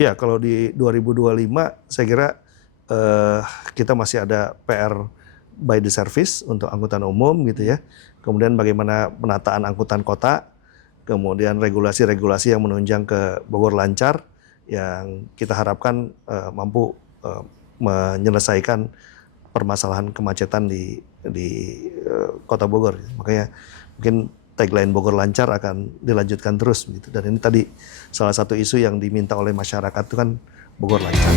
Ya, kalau di 2025 saya kira kita masih ada PR by the service untuk angkutan umum gitu ya. Kemudian bagaimana penataan angkutan kota, kemudian regulasi-regulasi yang menunjang ke Bogor lancar yang kita harapkan mampu menyelesaikan permasalahan kemacetan di Kota Bogor. Makanya mungkin tagline Bogor lancar akan dilanjutkan terus gitu. Dan ini tadi salah satu isu yang diminta oleh masyarakat itu kan Bogor lancar.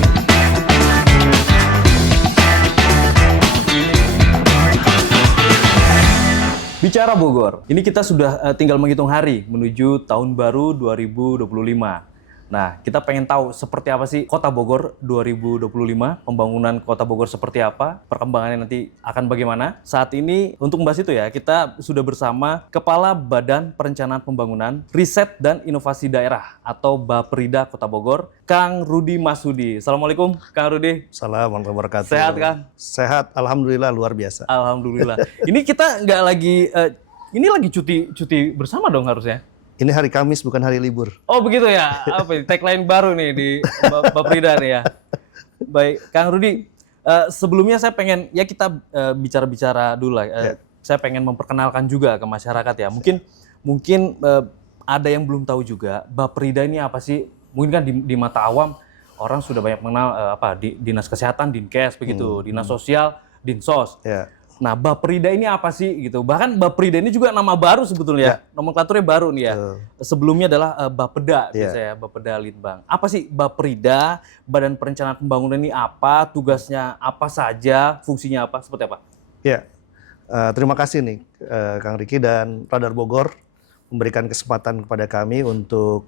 Bicara Bogor, ini kita sudah tinggal menghitung hari menuju tahun baru 2025. Nah, kita pengen tahu seperti apa sih Kota Bogor 2025, pembangunan Kota Bogor seperti apa, perkembangannya nanti akan bagaimana. Saat ini untuk membahas itu ya, kita sudah bersama Kepala Badan Perencanaan Pembangunan, Riset dan Inovasi Daerah atau Baperida Kota Bogor, Kang Rudi Masudi. Assalamualaikum, Kang Rudi. Assalamualaikum warahmatullahi wabarakatuh. Sehat, Kang? Sehat, alhamdulillah luar biasa. Alhamdulillah. Ini kita nggak lagi, ini lagi cuti bersama dong harusnya? Ini hari Kamis bukan hari libur. Oh begitu ya, apa ini tagline baru nih di Baperida nih ya. Baik, Kang Rudi, sebelumnya saya pengen ya kita bicara-bicara dulu lah. Saya pengen memperkenalkan juga ke masyarakat ya. Mungkin ada yang belum tahu juga Baperida ini apa sih? Mungkin kan di mata awam orang sudah banyak mengenal Dinas Kesehatan, Dinkes begitu, Dinas Sosial, Dinsos. Ya. Nah, Baperida ini apa sih gitu? Bahkan Baperida ini juga nama baru sebetulnya. Nomenklaturnya baru nih ya. Sebelumnya adalah Bapeda biasanya, Bapeda Litbang. Apa sih Baperida? Badan Perencanaan Pembangunan ini apa? Tugasnya apa saja? Fungsinya apa? Seperti apa? Ya. Terima kasih nih Kang Riki dan Radar Bogor memberikan kesempatan kepada kami untuk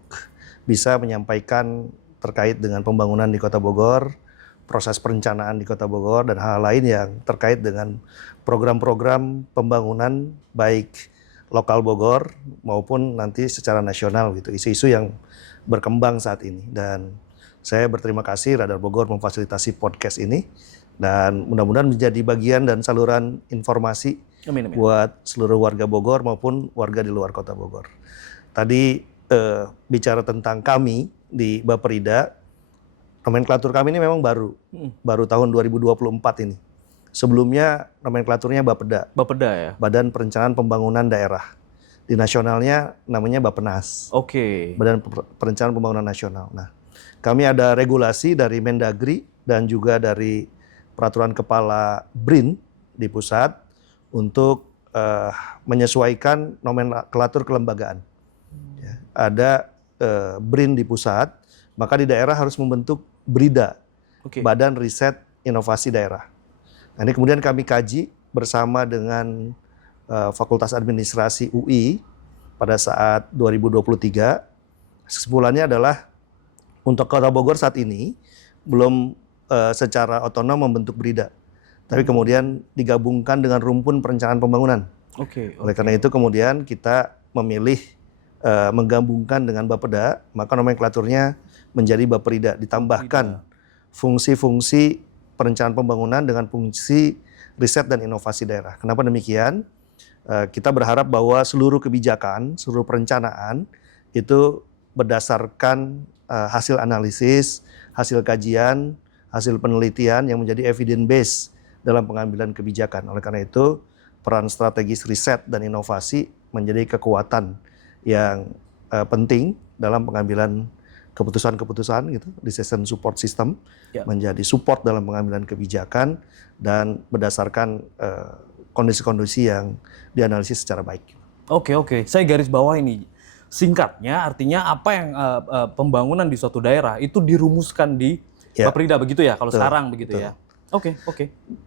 bisa menyampaikan terkait dengan pembangunan di Kota Bogor, proses perencanaan di Kota Bogor, dan hal lain yang terkait dengan program-program pembangunan baik lokal Bogor maupun nanti secara nasional gitu, isu-isu yang berkembang saat ini. Dan saya berterima kasih Radar Bogor memfasilitasi podcast ini dan mudah-mudahan menjadi bagian dan saluran informasi buat seluruh warga Bogor maupun warga di luar Kota Bogor. Tadi bicara tentang kami di Baperida, nomenklatur kami ini memang baru tahun 2024 ini. Sebelumnya nomenklaturnya Bapeda. Bapeda ya? Badan Perencanaan Pembangunan Daerah. Di nasionalnya namanya Bappenas. Oke. Badan Perencanaan Pembangunan Nasional. Nah, kami ada regulasi dari Mendagri dan juga dari Peraturan Kepala BRIN di pusat untuk menyesuaikan nomenklatur kelembagaan. Ya, ada BRIN di pusat, maka di daerah harus membentuk BRIDA, Badan Riset Inovasi Daerah. Nah, ini kemudian kami kaji bersama dengan Fakultas Administrasi UI pada saat 2023. Kesimpulannya adalah untuk Kota Bogor saat ini belum secara otonom membentuk BRIDA, tapi kemudian digabungkan dengan Rumpun Perencanaan Pembangunan. Oleh karena itu kemudian kita memilih menggabungkan dengan Bapeda, maka nomenklaturnya menjadi Baperida, ditambahkan fungsi-fungsi perencanaan pembangunan dengan fungsi riset dan inovasi daerah. Kenapa demikian? Kita berharap bahwa seluruh kebijakan, seluruh perencanaan itu berdasarkan hasil analisis, hasil kajian, hasil penelitian yang menjadi evidence base dalam pengambilan kebijakan. Oleh karena itu, peran strategis riset dan inovasi menjadi kekuatan yang penting dalam pengambilan keputusan-keputusan gitu, decision support system, menjadi support dalam pengambilan kebijakan dan berdasarkan kondisi-kondisi yang dianalisis secara baik. Oke. Saya garis bawah ini. Singkatnya artinya apa yang pembangunan di suatu daerah itu dirumuskan di Baperida begitu ya, kalau sekarang begitu ya. Oke.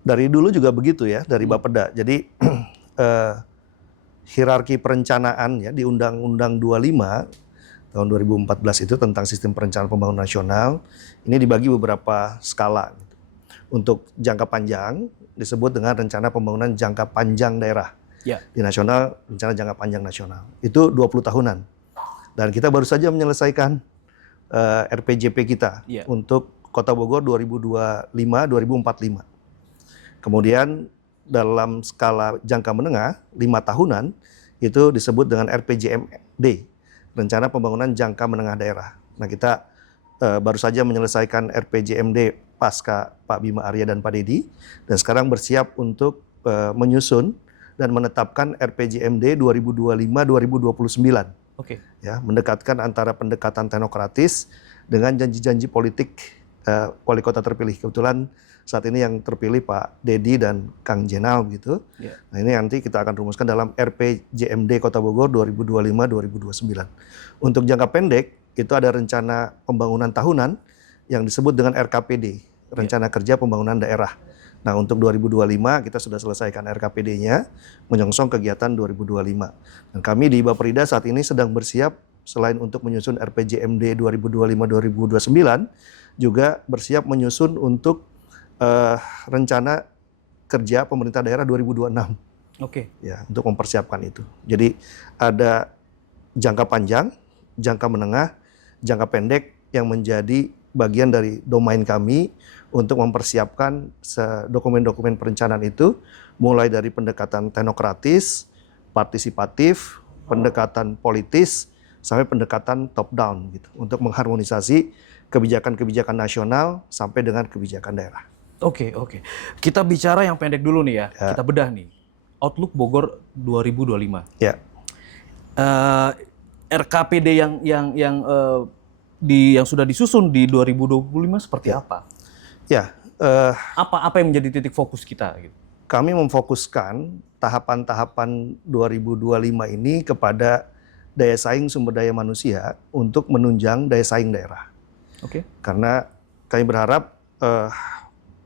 Dari dulu juga begitu ya, dari Bapeda. Jadi hierarki perencanaan ya di Undang-Undang 25 tahun 2014 itu tentang sistem perencanaan pembangunan nasional, ini dibagi beberapa skala. Untuk jangka panjang disebut dengan rencana pembangunan jangka panjang daerah. Di nasional, rencana jangka panjang nasional. Itu 20 tahunan. Dan kita baru saja menyelesaikan RPJP kita untuk Kota Bogor 2025-2045. Kemudian dalam skala jangka menengah 5 tahunan itu disebut dengan RPJMD, Rencana Pembangunan Jangka Menengah Daerah. Nah, kita baru saja menyelesaikan RPJMD pasca Pak Bima Arya dan Pak Dedi, dan sekarang bersiap untuk menyusun dan menetapkan RPJMD 2025-2029. Oke. Ya, mendekatkan antara pendekatan teknokratis dengan janji-janji politik wali kota terpilih. Kebetulan saat ini yang terpilih Pak Dedi dan Kang Jenal gitu. Yeah. Nah, ini nanti kita akan rumuskan dalam RPJMD Kota Bogor 2025-2029. Untuk jangka pendek itu ada rencana pembangunan tahunan yang disebut dengan RKPD, Rencana Kerja Pembangunan Daerah. Nah, untuk 2025 kita sudah selesaikan RKPD-nya, menyongsong kegiatan 2025. Dan kami di Baperida saat ini sedang bersiap selain untuk menyusun RPJMD 2025-2029, juga bersiap menyusun untuk rencana kerja pemerintah daerah 2026. Oke. Ya, untuk mempersiapkan itu. Jadi ada jangka panjang, jangka menengah, jangka pendek yang menjadi bagian dari domain kami untuk mempersiapkan dokumen-dokumen perencanaan itu, mulai dari pendekatan teknokratis, partisipatif, pendekatan politis, sampai pendekatan top down gitu, untuk mengharmonisasi kebijakan-kebijakan nasional sampai dengan kebijakan daerah. Oke. Kita bicara yang pendek dulu nih ya. Kita bedah nih. Outlook Bogor 2025. Ya. RKPD yang sudah disusun di 2025 seperti apa? Ya. Apa yang menjadi titik fokus kita gitu? Kami memfokuskan tahapan-tahapan 2025 ini kepada daya saing sumber daya manusia untuk menunjang daya saing daerah. Oke. Karena kami berharap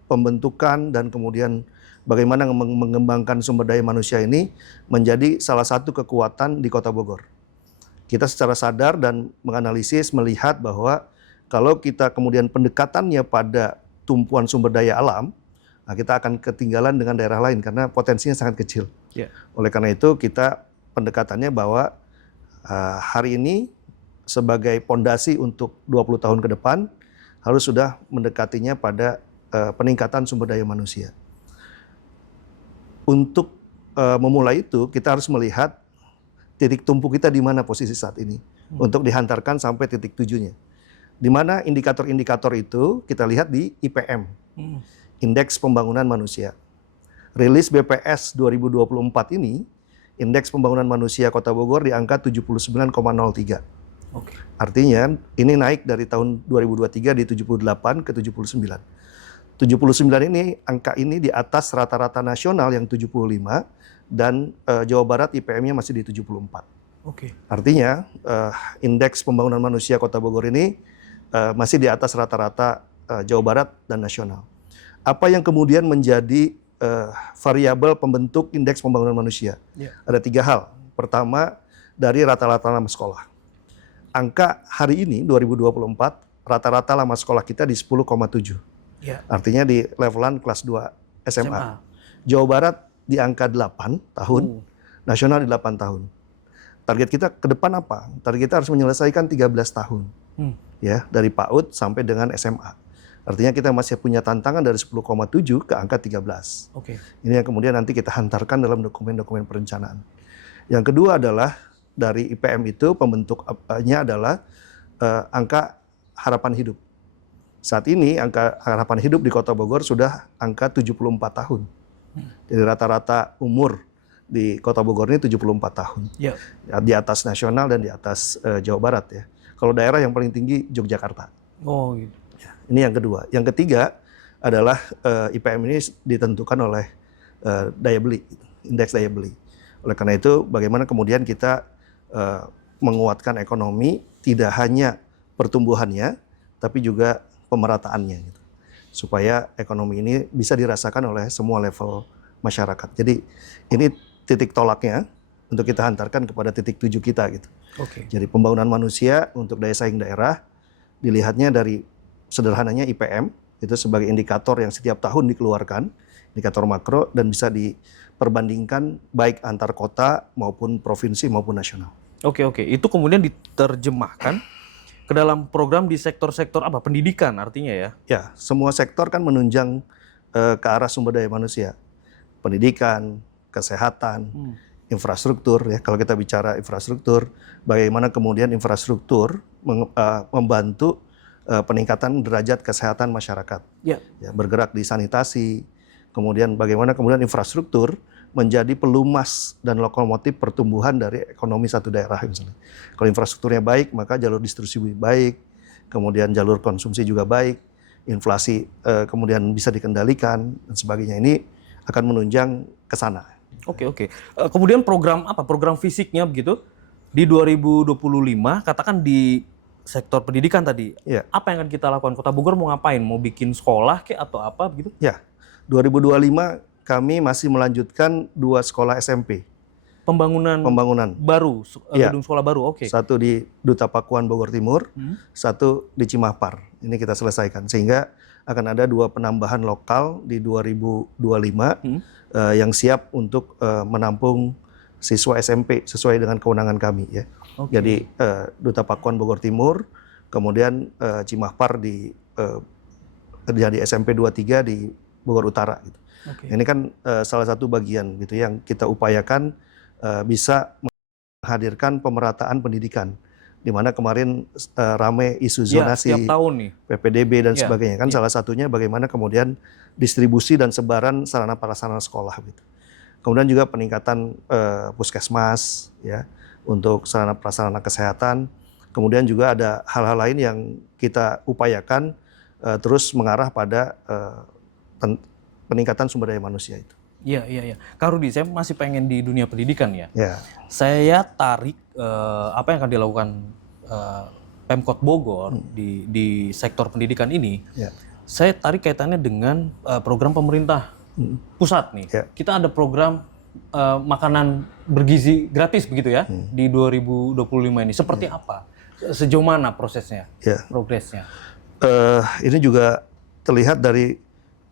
pembentukan dan kemudian bagaimana mengembangkan sumber daya manusia ini menjadi salah satu kekuatan di Kota Bogor. Kita secara sadar dan menganalisis melihat bahwa kalau kita kemudian pendekatannya pada tumpuan sumber daya alam, nah kita akan ketinggalan dengan daerah lain karena potensinya sangat kecil. Yeah. Oleh karena itu kita pendekatannya bahwa hari ini sebagai pondasi untuk 20 tahun ke depan harus sudah mendekatinya pada peningkatan sumber daya manusia. Untuk memulai itu kita harus melihat titik tumpu kita di mana posisi saat ini untuk dihantarkan sampai titik tujuannya. Di mana indikator-indikator itu kita lihat di IPM, Indeks Pembangunan Manusia. Rilis BPS 2024 ini, Indeks Pembangunan Manusia Kota Bogor di angka 79,03. Oke. Artinya ini naik dari tahun 2023 di 78 ke 79. 79 ini, angka ini di atas rata-rata nasional yang 75 dan Jawa Barat IPM-nya masih di 74. Oke. Artinya Indeks Pembangunan Manusia Kota Bogor ini masih di atas rata-rata Jawa Barat dan nasional. Apa yang kemudian menjadi variabel pembentuk Indeks Pembangunan Manusia? Yeah. Ada 3 hal. Pertama, dari rata-rata lama sekolah. Angka hari ini 2024 rata-rata lama sekolah kita di 10,7. Yeah. Artinya di levelan kelas 2 SMA. Jawa Barat di angka 8 tahun, nasional di 8 tahun. Target kita ke depan apa? Target kita harus menyelesaikan 13 tahun. Ya, dari PAUD sampai dengan SMA. Artinya kita masih punya tantangan dari 10,7 ke angka 13. Oke. Ini yang kemudian nanti kita hantarkan dalam dokumen-dokumen perencanaan. Yang kedua adalah dari IPM itu pembentuknya adalah angka harapan hidup. Saat ini angka harapan hidup di Kota Bogor sudah angka 74 tahun. Jadi rata-rata umur di Kota Bogor ini 74 tahun. Yeah. Di atas nasional dan di atas Jawa Barat ya. Kalau daerah yang paling tinggi Yogyakarta. Oh gitu. Ini yang kedua. Yang ketiga adalah IPM ini ditentukan oleh daya beli, indeks daya beli. Oleh karena itu bagaimana kemudian kita menguatkan ekonomi, tidak hanya pertumbuhannya, tapi juga pemerataannya gitu. Supaya ekonomi ini bisa dirasakan oleh semua level masyarakat. Jadi ini titik tolaknya untuk kita hantarkan kepada titik tuju kita gitu. Oke. Jadi pembangunan manusia untuk daya saing daerah dilihatnya dari sederhananya IPM itu sebagai indikator yang setiap tahun dikeluarkan, indikator makro dan bisa diperbandingkan baik antar kota maupun provinsi maupun nasional. Oke. Itu kemudian diterjemahkan ke dalam program di sektor-sektor apa? Pendidikan artinya ya? Ya, semua sektor kan menunjang ke arah sumber daya manusia. Pendidikan, kesehatan, infrastruktur ya. Kalau kita bicara infrastruktur, bagaimana kemudian infrastruktur membantu peningkatan derajat kesehatan masyarakat. Ya. Ya, bergerak di sanitasi, kemudian bagaimana kemudian infrastruktur menjadi pelumas dan lokomotif pertumbuhan dari ekonomi satu daerah misalnya. Kalau infrastrukturnya baik, maka jalur distribusi baik, kemudian jalur konsumsi juga baik, inflasi kemudian bisa dikendalikan dan sebagainya. Ini akan menunjang ke sana. Oke. Kemudian program fisiknya begitu di 2025 katakan di sektor pendidikan tadi. Ya. Apa yang akan kita lakukan? Kota Bogor mau ngapain? Mau bikin sekolah atau apa begitu? Ya. 2025 kami masih melanjutkan 2 sekolah SMP. Pembangunan baru, gedung sekolah baru, oke. Satu di Duta Pakuan Bogor Timur, satu di Cimahpar. Ini kita selesaikan. Sehingga akan ada 2 penambahan lokal di 2025 yang siap untuk menampung siswa SMP sesuai dengan kewenangan kami. Ya. Okay. Jadi Duta Pakuan Bogor Timur, kemudian Cimahpar jadi SMP 23 di Bogor Utara. Gitu. Okay. Ini kan salah satu bagian gitu yang kita upayakan bisa menghadirkan pemerataan pendidikan, di mana kemarin rame isu zonasi, setiap tahun nih, PPDB dan sebagainya kan salah satunya bagaimana kemudian distribusi dan sebaran sarana prasarana sekolah gitu. Kemudian juga peningkatan puskesmas ya untuk sarana prasarana kesehatan. Kemudian juga ada hal-hal lain yang kita upayakan terus mengarah pada peningkatan sumber daya manusia itu. Iya. Kak Rudi, saya masih pengen di dunia pendidikan ya. Ya. Saya tarik apa yang akan dilakukan Pemkot Bogor di sektor pendidikan ini. Ya. Saya tarik kaitannya dengan program pemerintah pusat nih. Ya. Kita ada program makanan bergizi gratis begitu ya di 2025 ini. Seperti apa? Sejauh mana prosesnya? Progresnya? Ini juga terlihat dari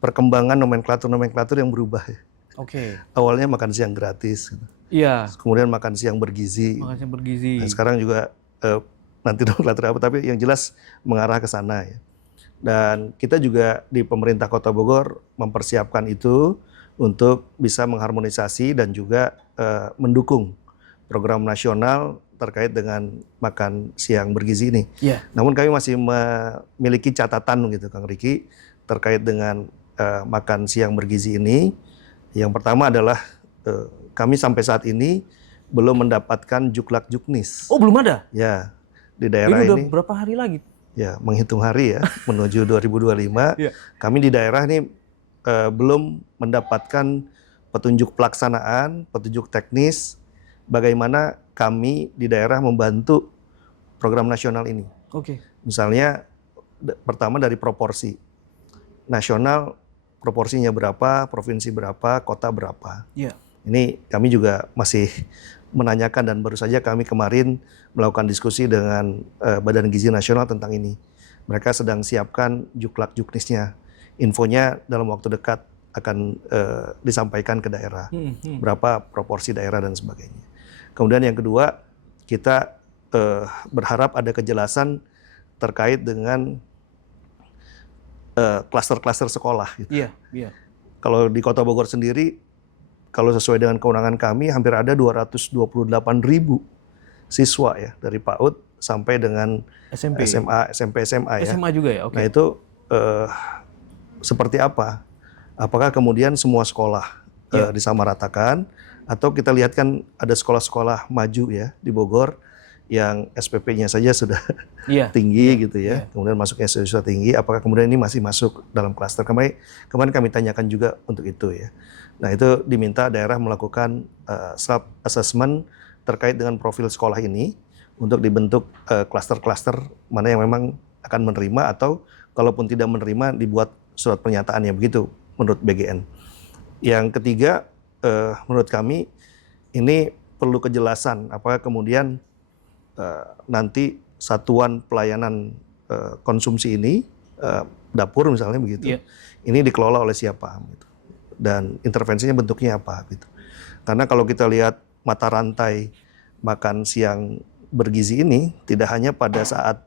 perkembangan nomenklatur yang berubah ya. Oke. Awalnya makan siang gratis. Iya. Kemudian makan siang bergizi. Nah, sekarang juga nanti nomenklatur apa, tapi yang jelas mengarah ke sana ya. Dan kita juga di pemerintah Kota Bogor mempersiapkan itu untuk bisa mengharmonisasi dan juga mendukung program nasional terkait dengan makan siang bergizi ini. Yeah. Namun kami masih memiliki catatan gitu Kang Riki terkait dengan makan siang bergizi ini. Yang pertama adalah kami sampai saat ini belum mendapatkan juklak juknis. Oh, belum ada? Ya, di daerah ini. Udah berapa hari lagi? Ya, menghitung hari ya, menuju 2025. Yeah. Kami di daerah ini belum mendapatkan petunjuk pelaksanaan, petunjuk teknis, bagaimana kami di daerah membantu program nasional ini. Oke. Misalnya, pertama dari proporsi. Nasional proporsinya berapa, provinsi berapa, kota berapa. Yeah. Ini kami juga masih menanyakan dan baru saja kami kemarin melakukan diskusi dengan Badan Gizi Nasional tentang ini. Mereka sedang siapkan juklak juknisnya. Infonya dalam waktu dekat akan disampaikan ke daerah. Berapa proporsi daerah dan sebagainya. Kemudian yang kedua, kita berharap ada kejelasan terkait dengan klaster-klaster sekolah. Gitu. Iya. Kalau di Kota Bogor sendiri, kalau sesuai dengan kewenangan kami, hampir ada 228.000 siswa ya dari PAUD sampai dengan SMP. SMA, SMP, SMA ya. SMA juga ya. Okay. Nah itu seperti apa? Apakah kemudian semua sekolah disamaratakan, atau kita lihat kan ada sekolah-sekolah maju ya di Bogor yang SPP-nya saja sudah tinggi gitu ya, kemudian masuknya sudah tinggi, apakah kemudian ini masih masuk dalam klaster? Kemarin kami tanyakan juga untuk itu ya. Nah itu diminta daerah melakukan self assessment terkait dengan profil sekolah ini untuk dibentuk klaster-klaster mana yang memang akan menerima, atau kalaupun tidak menerima dibuat surat pernyataannya, begitu menurut BGN. Yang ketiga, menurut kami ini perlu kejelasan apakah kemudian nanti satuan pelayanan konsumsi ini, dapur misalnya begitu, ini dikelola oleh siapa gitu. Dan intervensinya bentuknya apa gitu. Karena kalau kita lihat mata rantai makan siang bergizi ini tidak hanya pada saat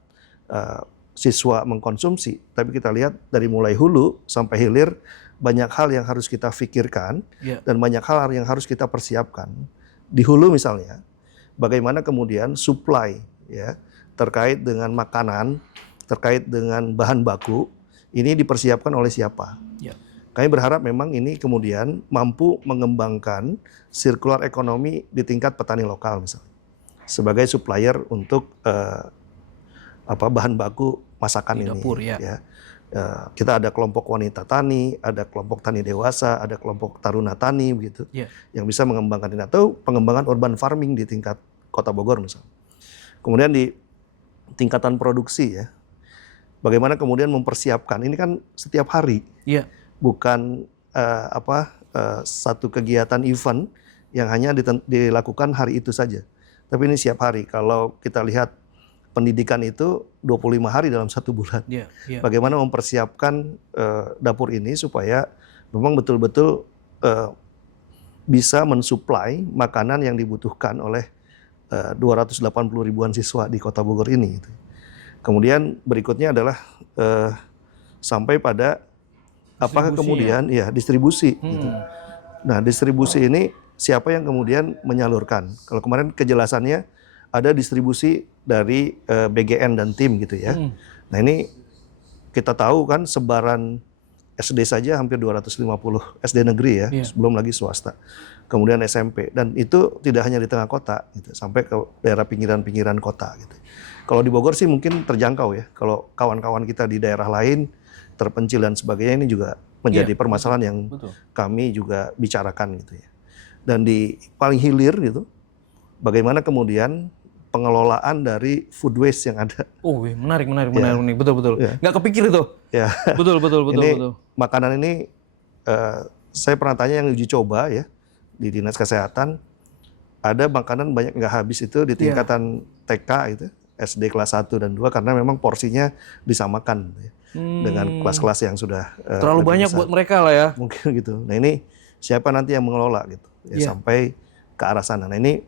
siswa mengkonsumsi, tapi kita lihat dari mulai hulu sampai hilir banyak hal yang harus kita pikirkan dan banyak hal yang harus kita persiapkan. Di hulu misalnya, bagaimana kemudian supply ya terkait dengan makanan terkait dengan bahan baku ini dipersiapkan oleh siapa. Ya. Kami berharap memang ini kemudian mampu mengembangkan sirkular ekonomi di tingkat petani lokal misalnya, sebagai supplier untuk bahan baku masakan Di ini. dapur, ya. Kita ada kelompok wanita tani, ada kelompok tani dewasa, ada kelompok taruna tani begitu, yang bisa mengembangkan ini, atau pengembangan urban farming di tingkat Kota Bogor misalnya. Kemudian di tingkatan produksi ya, bagaimana kemudian mempersiapkan ini kan setiap hari. Iya. Bukan satu kegiatan event yang hanya dilakukan hari itu saja. Tapi ini setiap hari. Kalau kita lihat pendidikan itu 25 hari dalam 1 bulan. Yeah. Bagaimana mempersiapkan dapur ini supaya memang betul-betul bisa mensuplai makanan yang dibutuhkan oleh 280 ribuan siswa di Kota Bogor ini. Kemudian berikutnya adalah sampai pada apakah kemudian distribusi. Gitu. Nah, distribusi ini siapa yang kemudian menyalurkan? Kalau kemarin kejelasannya ada distribusi dari BGN dan tim gitu ya. Nah, ini kita tahu kan sebaran SD saja hampir 250 SD negeri ya, belum lagi swasta. Kemudian SMP, dan itu tidak hanya di tengah kota gitu, sampai ke daerah pinggiran-pinggiran kota gitu. Kalau di Bogor sih mungkin terjangkau ya. Kalau kawan-kawan kita di daerah lain terpencil dan sebagainya, ini juga menjadi permasalahan yang kami juga bicarakan gitu ya. Dan di paling hilir gitu, bagaimana kemudian pengelolaan dari food waste yang ada. Oh, menarik, betul. Ya. Nggak kepikir itu. Ya. Betul. Makanan ini saya pernah tanya yang uji coba ya di Dinas Kesehatan, ada makanan banyak nggak habis itu di tingkatan TK itu, SD kelas 1 dan 2 karena memang porsinya disamakan gitu ya. Dengan kelas-kelas yang sudah terlalu banyak besar buat mereka lah ya. Mungkin gitu. Nah, ini siapa nanti yang mengelola gitu ya, sampai ke arah sana. Nah, ini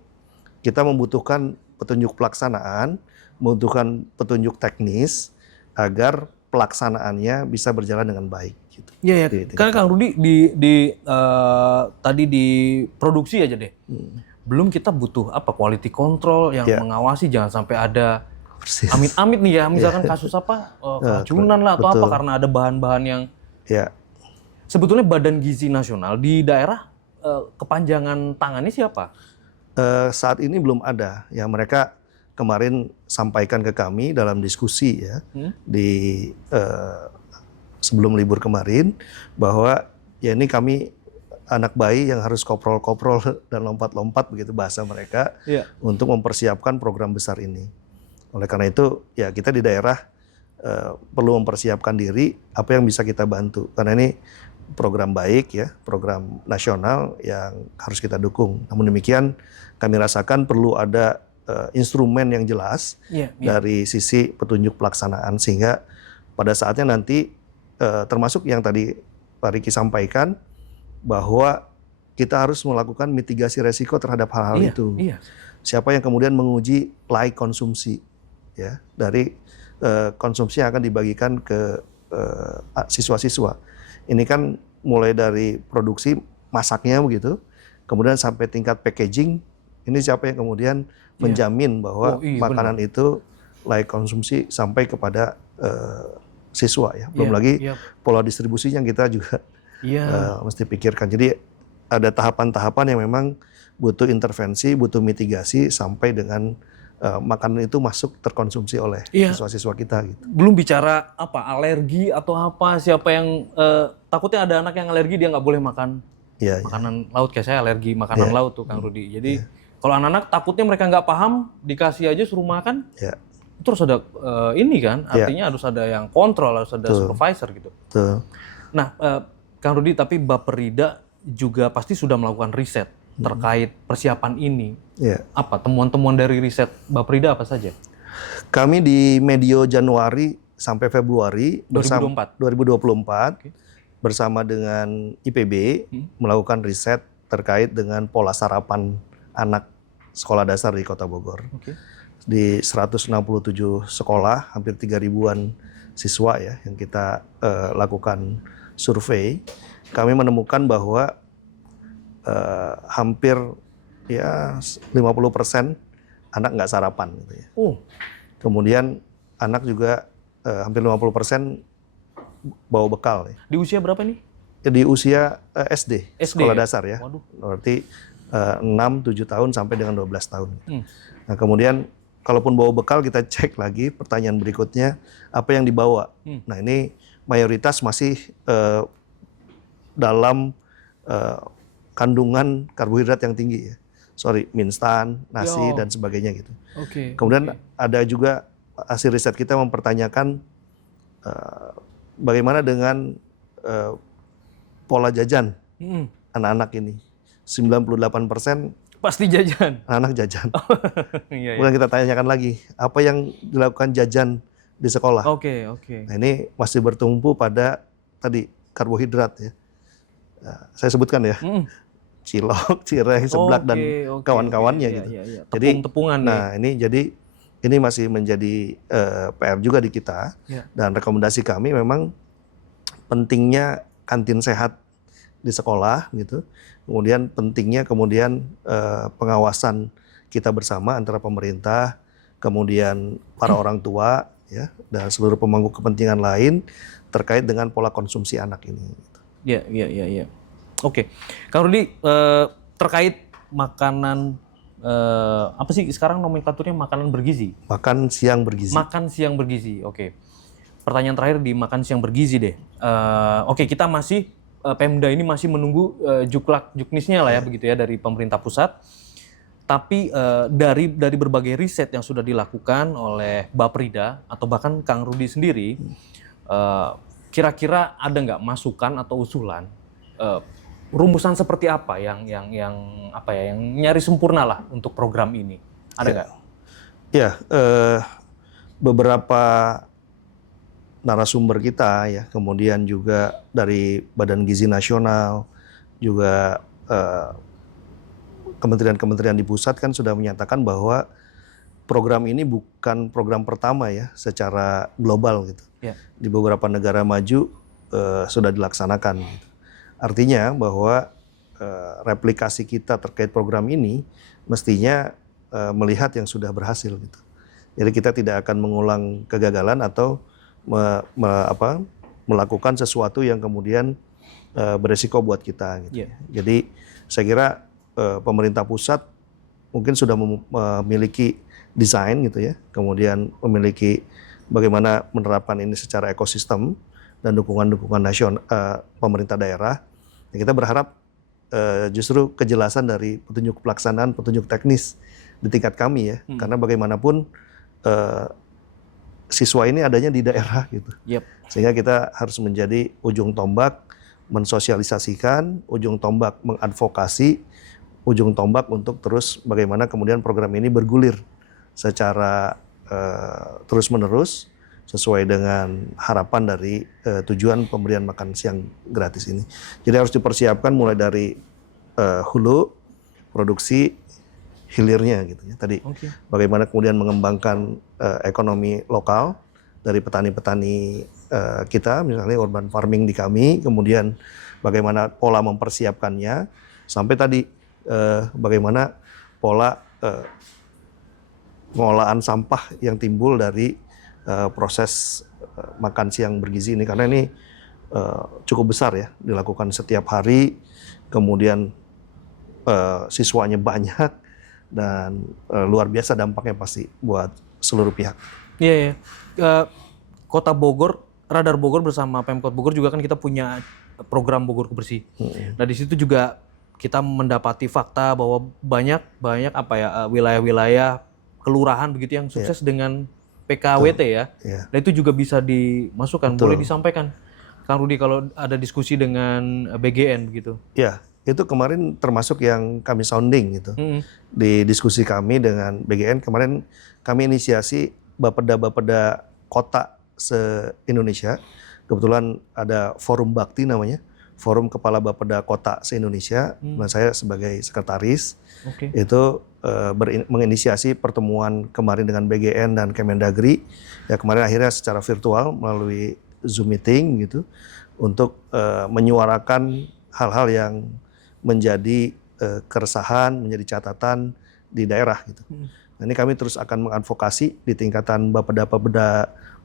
kita membutuhkan petunjuk pelaksanaan, membutuhkan petunjuk teknis agar pelaksanaannya bisa berjalan dengan baik gitu. Iya. Karena Kang Rudi tadi di produksi aja deh. Belum kita butuh quality control yang mengawasi, jangan sampai ada amit-amit nih ya, misalkan kasus keracunan lah atau apa karena ada bahan-bahan yang sebetulnya Badan Gizi Nasional di daerah kepanjangan tangannya siapa? Saat ini belum ada. Ya, mereka kemarin sampaikan ke kami dalam diskusi ya di sebelum libur kemarin bahwa ya ini kami anak bayi yang harus koprol-koprol dan lompat-lompat begitu bahasa mereka untuk mempersiapkan program besar ini. Oleh karena itu ya kita di daerah perlu mempersiapkan diri apa yang bisa kita bantu, karena ini program baik ya, program nasional yang harus kita dukung. Namun demikian kami rasakan perlu ada instrumen yang jelas dari sisi petunjuk pelaksanaan, sehingga pada saatnya nanti termasuk yang tadi Pak Riki sampaikan bahwa kita harus melakukan mitigasi resiko terhadap hal-hal itu. Siapa yang kemudian menguji layak konsumsi ya dari konsumsi yang akan dibagikan ke siswa-siswa. Ini kan mulai dari produksi masaknya begitu, kemudian sampai tingkat packaging. Ini siapa yang kemudian menjamin bahwa makanan itu layak konsumsi sampai kepada siswa ya. Belum lagi pola distribusinya kita juga mesti pikirkan. Jadi ada tahapan-tahapan yang memang butuh intervensi, butuh mitigasi sampai dengan makanan itu masuk terkonsumsi oleh siswa-siswa kita gitu. Belum bicara alergi atau apa, siapa yang takutnya ada anak yang alergi dia nggak boleh makan makanan laut, kayak saya alergi makanan laut tuh Kang Rudi. Jadi kalau anak-anak takutnya mereka nggak paham, dikasih aja suruh makan, itu harus ada ini kan, artinya harus ada yang kontrol, harus ada supervisor gitu. Nah, Kang Rudi, tapi Bapperida juga pasti sudah melakukan riset terkait persiapan ini. Apa temuan-temuan dari riset Bapperida apa saja? Kami di medio Januari sampai Februari 2024 bersama dengan IPB melakukan riset terkait dengan pola sarapan anak sekolah dasar di Kota Bogor. Di 167 sekolah, hampir 3.000-an siswa ya yang kita lakukan survei, kami menemukan bahwa hampir 50% anak nggak sarapan gitu ya. Kemudian anak juga hampir 50% bawa bekal ya. Di usia berapa nih? Di usia SD, sekolah ya? dasar ya. Waduh. Berarti 6-7 tahun sampai dengan 12 tahun. Hmm. Nah, kemudian kalaupun bawa bekal, kita cek lagi pertanyaan berikutnya, apa yang dibawa. Nah, ini mayoritas masih dalam kandungan karbohidrat yang tinggi ya. Mie instan, nasi, dan sebagainya gitu. Kemudian ada juga hasil riset kita mempertanyakan bagaimana dengan pola jajan anak-anak ini. 98% pasti jajan. anak jajan. Iya, Kemudian kita tanyakan lagi, apa yang dilakukan jajan di sekolah. Oke. Nah, ini masih bertumpu pada tadi karbohidrat ya. Nah, saya sebutkan ya, cilok, cireng, seblak, dan kawan-kawannya gitu. Jadi, tepung-tepungan. Nah, ini masih menjadi PR juga di kita. Dan rekomendasi kami memang pentingnya kantin sehat di sekolah gitu. Kemudian pentingnya pengawasan kita bersama antara pemerintah, kemudian para orang tua ya, dan seluruh pemangku kepentingan lain terkait dengan pola konsumsi anak ini. Iya. Oke. Kang Rudi, terkait makanan apa sih sekarang nomenklaturnya, makanan bergizi? Makan siang bergizi. Makan siang bergizi. Oke. Pertanyaan terakhir di makan siang bergizi deh. Oke, kita masih Pemda ini masih menunggu juknisnya lah ya, begitu ya, dari pemerintah pusat. Tapi dari berbagai riset yang sudah dilakukan oleh Baprida atau bahkan Kang Rudi sendiri, kira-kira ada nggak masukan atau usulan rumusan seperti apa yang nyaris sempurna lah untuk program ini? Ada nggak? Ya, beberapa narasumber kita ya, kemudian juga dari Badan Gizi Nasional, juga kementerian-kementerian di pusat kan sudah menyatakan bahwa program ini bukan program pertama ya secara global gitu. Di beberapa negara maju sudah dilaksanakan gitu. Artinya bahwa replikasi kita terkait program ini mestinya melihat yang sudah berhasil gitu. Jadi kita tidak akan mengulang kegagalan atau melakukan sesuatu yang kemudian beresiko buat kita gitu. Jadi saya kira pemerintah pusat mungkin sudah memiliki desain gitu ya, kemudian memiliki bagaimana menerapkan ini secara ekosistem dan dukungan-dukungan nasional pemerintah daerah. Ya, kita berharap justru kejelasan dari petunjuk pelaksanaan, petunjuk teknis di tingkat kami ya, karena bagaimanapun siswa ini adanya di daerah gitu. Sehingga kita harus menjadi ujung tombak mensosialisasikan, ujung tombak mengadvokasi, ujung tombak untuk terus bagaimana kemudian program ini bergulir secara terus-menerus sesuai dengan harapan dari tujuan pemberian makan siang gratis ini. Jadi harus dipersiapkan mulai dari hulu, produksi, hilirnya gitu ya. Tadi bagaimana kemudian mengembangkan ekonomi lokal dari petani-petani kita, misalnya urban farming di kami, kemudian bagaimana pola mempersiapkannya, sampai tadi bagaimana pola pengolahan sampah yang timbul dari proses makan siang bergizi ini, karena ini cukup besar ya, dilakukan setiap hari, kemudian siswanya banyak, dan luar biasa dampaknya pasti buat seluruh pihak. Iya. Kota Bogor, Radar Bogor bersama Pemkot Bogor juga kan kita punya program Bogor Bersih. Nah di situ juga kita mendapati fakta bahwa banyak wilayah-wilayah kelurahan begitu yang sukses dengan PKWT ya. Nah itu juga bisa dimasukkan. Boleh disampaikan, Kang Rudi, kalau ada diskusi dengan BGN begitu. Ya. Itu kemarin termasuk yang kami sounding gitu. Di diskusi kami dengan BGN kemarin kami inisiasi Bapeda kota se-Indonesia. Kebetulan ada Forum Bakti namanya, Forum Kepala Bapeda Kota se-Indonesia. Nah, saya sebagai sekretaris itu menginisiasi pertemuan kemarin dengan BGN dan Kemendagri. Ya kemarin akhirnya secara virtual melalui Zoom meeting gitu untuk menyuarakan hal-hal yang menjadi keresahan, menjadi catatan di daerah gitu. Nah, ini kami terus akan mengadvokasi di tingkatan Bapeda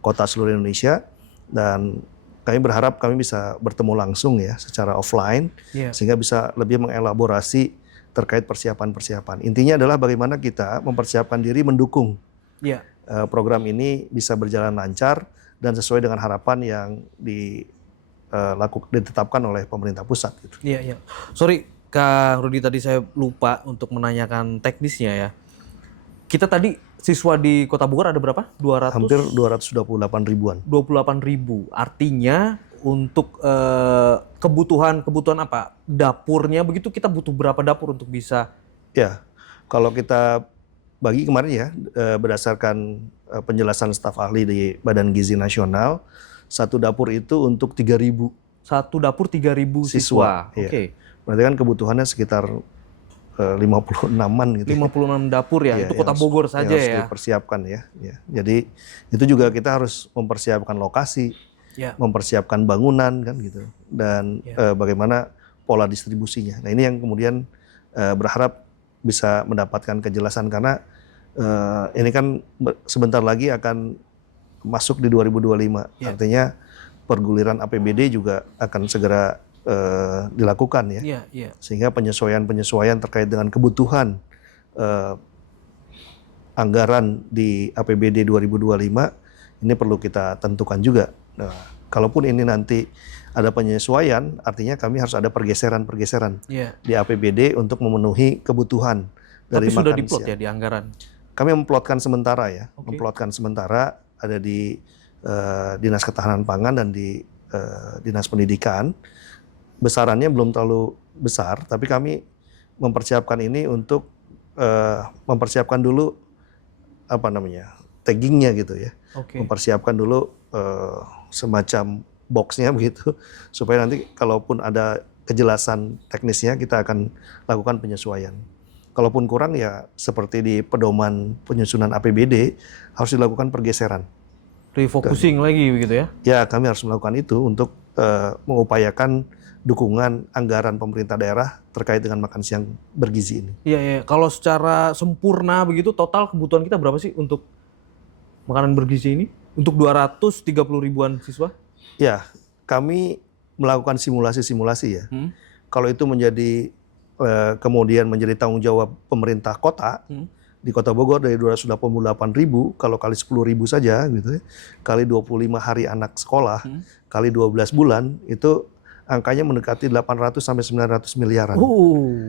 kota seluruh Indonesia, dan kami berharap kami bisa bertemu langsung ya secara offline sehingga bisa lebih mengelaborasi terkait persiapan-persiapan. Intinya adalah bagaimana kita mempersiapkan diri mendukung program ini bisa berjalan lancar dan sesuai dengan harapan yang ditetapkan oleh pemerintah pusat. Gitu. Iya. Sorry, Kang Rudi, tadi saya lupa untuk menanyakan teknisnya ya. Kita tadi siswa di Kota Bogor ada berapa? Hampir 228 ribuan. 28.000. Artinya untuk kebutuhan apa? Dapurnya begitu, kita butuh berapa dapur untuk bisa? Ya, kalau kita bagi kemarin ya, berdasarkan penjelasan staf ahli di Badan Gizi Nasional, satu dapur itu untuk 3.000. Satu dapur 3.000 siswa. Iya. Oke. Berarti kan kebutuhannya sekitar 56-an gitu. 56 dapur ya, itu Kota Bogor saja yang harus ya. dipersiapkan ya. Jadi itu juga kita harus mempersiapkan lokasi, mempersiapkan bangunan kan gitu, dan bagaimana pola distribusinya. Nah ini yang kemudian berharap bisa mendapatkan kejelasan karena ini kan sebentar lagi akan masuk di 2025. Artinya perguliran APBD juga akan segera dilakukan ya. Sehingga penyesuaian terkait dengan kebutuhan anggaran di APBD 2025 ini perlu kita tentukan juga. Nah, kalaupun ini nanti ada penyesuaian, artinya kami harus ada pergeseran di APBD untuk memenuhi kebutuhan dari makan siang. Tapi sudah diplot ya di anggaran? Kami memplotkan sementara ya, memplotkan sementara ada di Dinas Ketahanan Pangan dan di Dinas Pendidikan. Besarannya belum terlalu besar, tapi kami mempersiapkan ini untuk mempersiapkan dulu taggingnya gitu ya, mempersiapkan dulu semacam boxnya begitu, supaya nanti kalaupun ada kejelasan teknisnya kita akan lakukan penyesuaian. Kalaupun kurang ya seperti di pedoman penyusunan APBD harus dilakukan pergeseran. Refocusing lagi begitu ya? Ya, kami harus melakukan itu untuk mengupayakan dukungan anggaran pemerintah daerah terkait dengan makan siang bergizi ini. Iya. Kalau secara sempurna begitu total kebutuhan kita berapa sih untuk makanan bergizi ini? Untuk 230 ribuan siswa? Ya, kami melakukan simulasi-simulasi ya. Kalau itu menjadi kemudian menjadi tanggung jawab pemerintah kota, di Kota Bogor dari 288 ribu, kalau kali 10 ribu saja gitu ya, kali 25 hari anak sekolah, kali 12 bulan, itu angkanya mendekati 800 sampai 900 miliaran.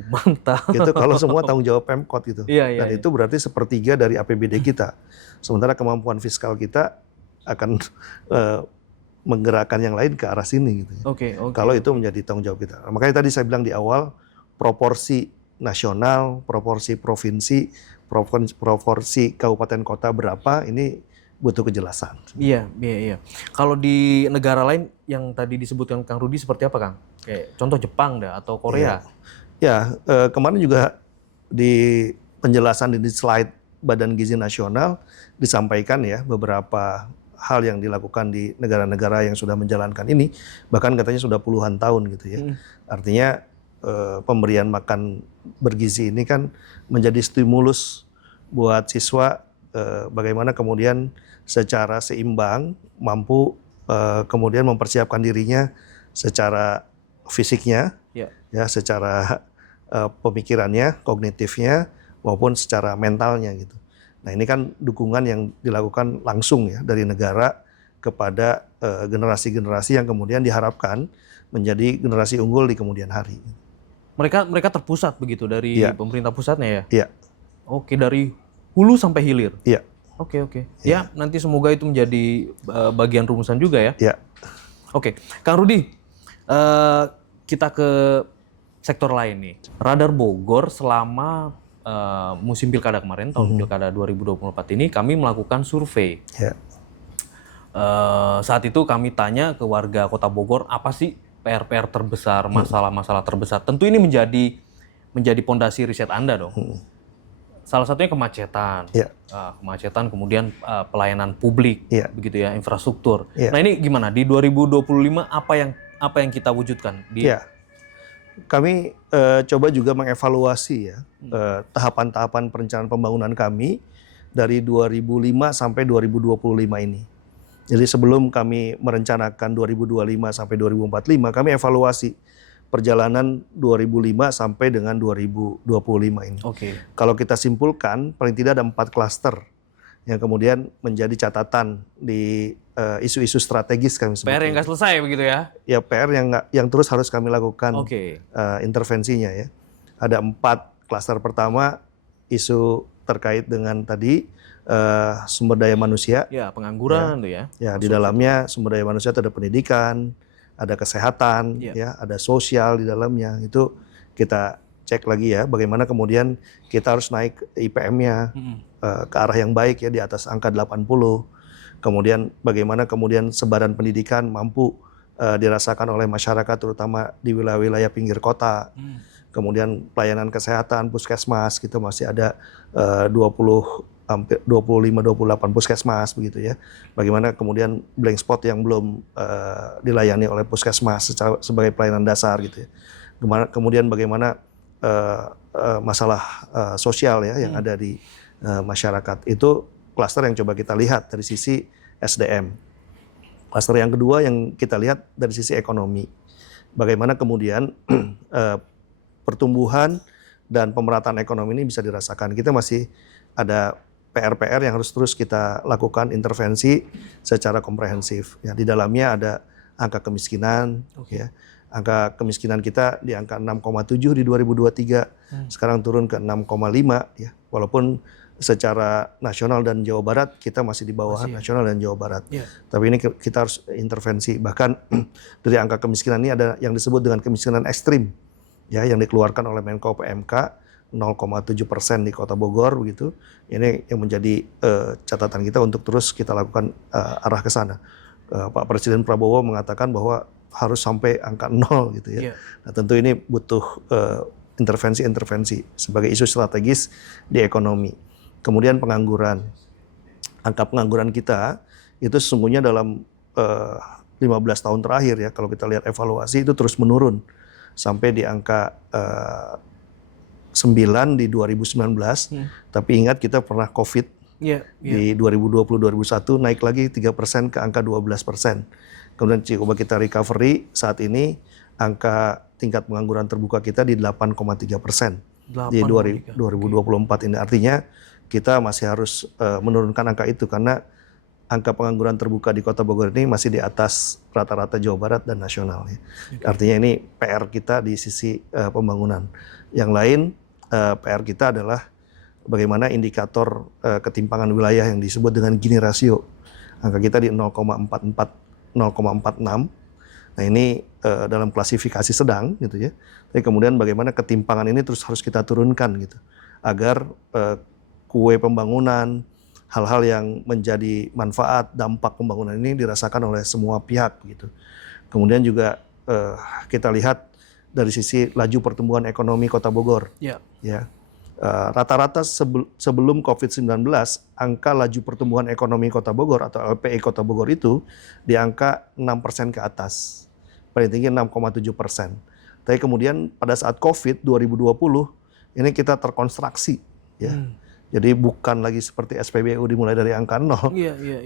Mantap. Gitu kalau semua tanggung jawab Pemkot gitu. Dan itu berarti sepertiga dari APBD kita. Sementara kemampuan fiskal kita akan menggerakkan yang lain ke arah sini gitu. Kalau itu menjadi tanggung jawab kita. Makanya tadi saya bilang di awal, proporsi nasional, proporsi provinsi, proporsi kabupaten kota berapa, ini butuh kejelasan. Iya. Kalau di negara lain yang tadi disebutkan Kang Rudi seperti apa, Kang? Kayak contoh Jepang atau Korea? Kemarin juga di penjelasan di slide Badan Gizi Nasional disampaikan ya beberapa hal yang dilakukan di negara-negara yang sudah menjalankan ini, bahkan katanya sudah puluhan tahun gitu ya. Artinya pemberian makan bergizi ini kan menjadi stimulus buat siswa bagaimana kemudian secara seimbang mampu kemudian mempersiapkan dirinya secara fisiknya, ya secara pemikirannya, kognitifnya maupun secara mentalnya gitu. Nah ini kan dukungan yang dilakukan langsung ya dari negara kepada generasi-generasi yang kemudian diharapkan menjadi generasi unggul di kemudian hari. Mereka terpusat begitu dari pemerintah pusatnya ya? Iya. Oke, dari hulu sampai hilir? Iya. Oke. Ya, nanti semoga itu menjadi bagian rumusan juga ya? Iya. Oke, Kang Rudi, kita ke sektor lain nih. Radar Bogor selama musim pilkada kemarin, tahun pilkada 2024 ini, kami melakukan survei. Saat itu kami tanya ke warga Kota Bogor, apa sih PR-PR terbesar, masalah-masalah terbesar. Tentu ini menjadi pondasi riset Anda dong. Salah satunya kemacetan. Kemacetan, kemudian pelayanan publik, begitu ya, infrastruktur. Nah ini gimana? Di 2025 apa yang kita wujudkan? Kami coba juga mengevaluasi ya tahapan-tahapan perencanaan pembangunan kami dari 2005 sampai 2025 ini. Jadi sebelum kami merencanakan 2025 sampai 2045, kami evaluasi perjalanan 2005 sampai dengan 2025 ini. Oke. Kalau kita simpulkan, paling tidak ada 4 klaster yang kemudian menjadi catatan di isu-isu strategis kami sebut. PR yang nggak selesai begitu ya? Ya PR yang terus harus kami lakukan Oke. intervensinya ya. Ada 4 klaster. Pertama, isu terkait dengan tadi sumber daya manusia. Ya, pengangguran tuh ya. Ya, di dalamnya sumber daya manusia itu ada pendidikan, ada kesehatan, ya, ada sosial di dalamnya. Itu kita cek lagi ya, bagaimana kemudian kita harus naik IPM-nya ke arah yang baik ya, di atas angka 80. Kemudian bagaimana kemudian sebaran pendidikan mampu dirasakan oleh masyarakat, terutama di wilayah-wilayah pinggir kota. Kemudian pelayanan kesehatan, puskesmas gitu masih ada hampir 25-28 puskesmas begitu ya. Bagaimana kemudian blank spot yang belum dilayani oleh puskesmas sebagai pelayanan dasar gitu ya. Kemudian bagaimana masalah sosial ya yang ada di masyarakat. Itu klaster yang coba kita lihat dari sisi SDM. Klaster yang kedua yang kita lihat dari sisi ekonomi. Bagaimana kemudian pertumbuhan dan pemerataan ekonomi ini bisa dirasakan. Kita masih ada PR-PR yang harus terus kita lakukan intervensi secara komprehensif. Ya, di dalamnya ada angka kemiskinan, ya. Angka kemiskinan kita di angka 6,7 di 2023, sekarang turun ke 6,5 ya. Walaupun secara nasional dan Jawa Barat kita masih di bawah nasional dan Jawa Barat. Tapi ini kita harus intervensi. Bahkan dari angka kemiskinan ini ada yang disebut dengan kemiskinan ekstrim, ya, yang dikeluarkan oleh Menko PMK 0,7% di Kota Bogor begitu. Ini yang menjadi catatan kita untuk terus kita lakukan arah ke sana. Pak Presiden Prabowo mengatakan bahwa harus sampai angka 0 gitu ya. Nah, tentu ini butuh intervensi-intervensi sebagai isu strategis di ekonomi. Kemudian pengangguran. Angka pengangguran kita itu sesungguhnya dalam 15 tahun terakhir ya, kalau kita lihat evaluasi itu terus menurun sampai di angka 9 di 2019, tapi ingat kita pernah COVID di 2020-2021 naik lagi 3% ke angka 12%. Kemudian coba kita recovery, saat ini angka tingkat pengangguran terbuka kita di 8,3% di 2024 ini. Artinya kita masih harus menurunkan angka itu karena angka pengangguran terbuka di Kota Bogor ini masih di atas rata-rata Jawa Barat dan nasional. Ya. Artinya ini PR kita di sisi pembangunan. Yang lain PR kita adalah bagaimana indikator ketimpangan wilayah yang disebut dengan Gini rasio. Angka kita di 0,46. Nah ini dalam klasifikasi sedang gitu ya. Tapi kemudian bagaimana ketimpangan ini terus harus kita turunkan gitu. Agar kue pembangunan, hal-hal yang menjadi manfaat, dampak pembangunan ini dirasakan oleh semua pihak gitu. Kemudian juga kita lihat dari sisi laju pertumbuhan ekonomi Kota Bogor. Ya. Rata-rata sebelum COVID-19, angka laju pertumbuhan ekonomi Kota Bogor atau LPI Kota Bogor itu di angka 6% ke atas. Paling tinggi 6,7%. Tapi kemudian pada saat COVID 2020, ini kita terkonstruksi. Ya. Jadi bukan lagi seperti SPBU dimulai dari angka 0,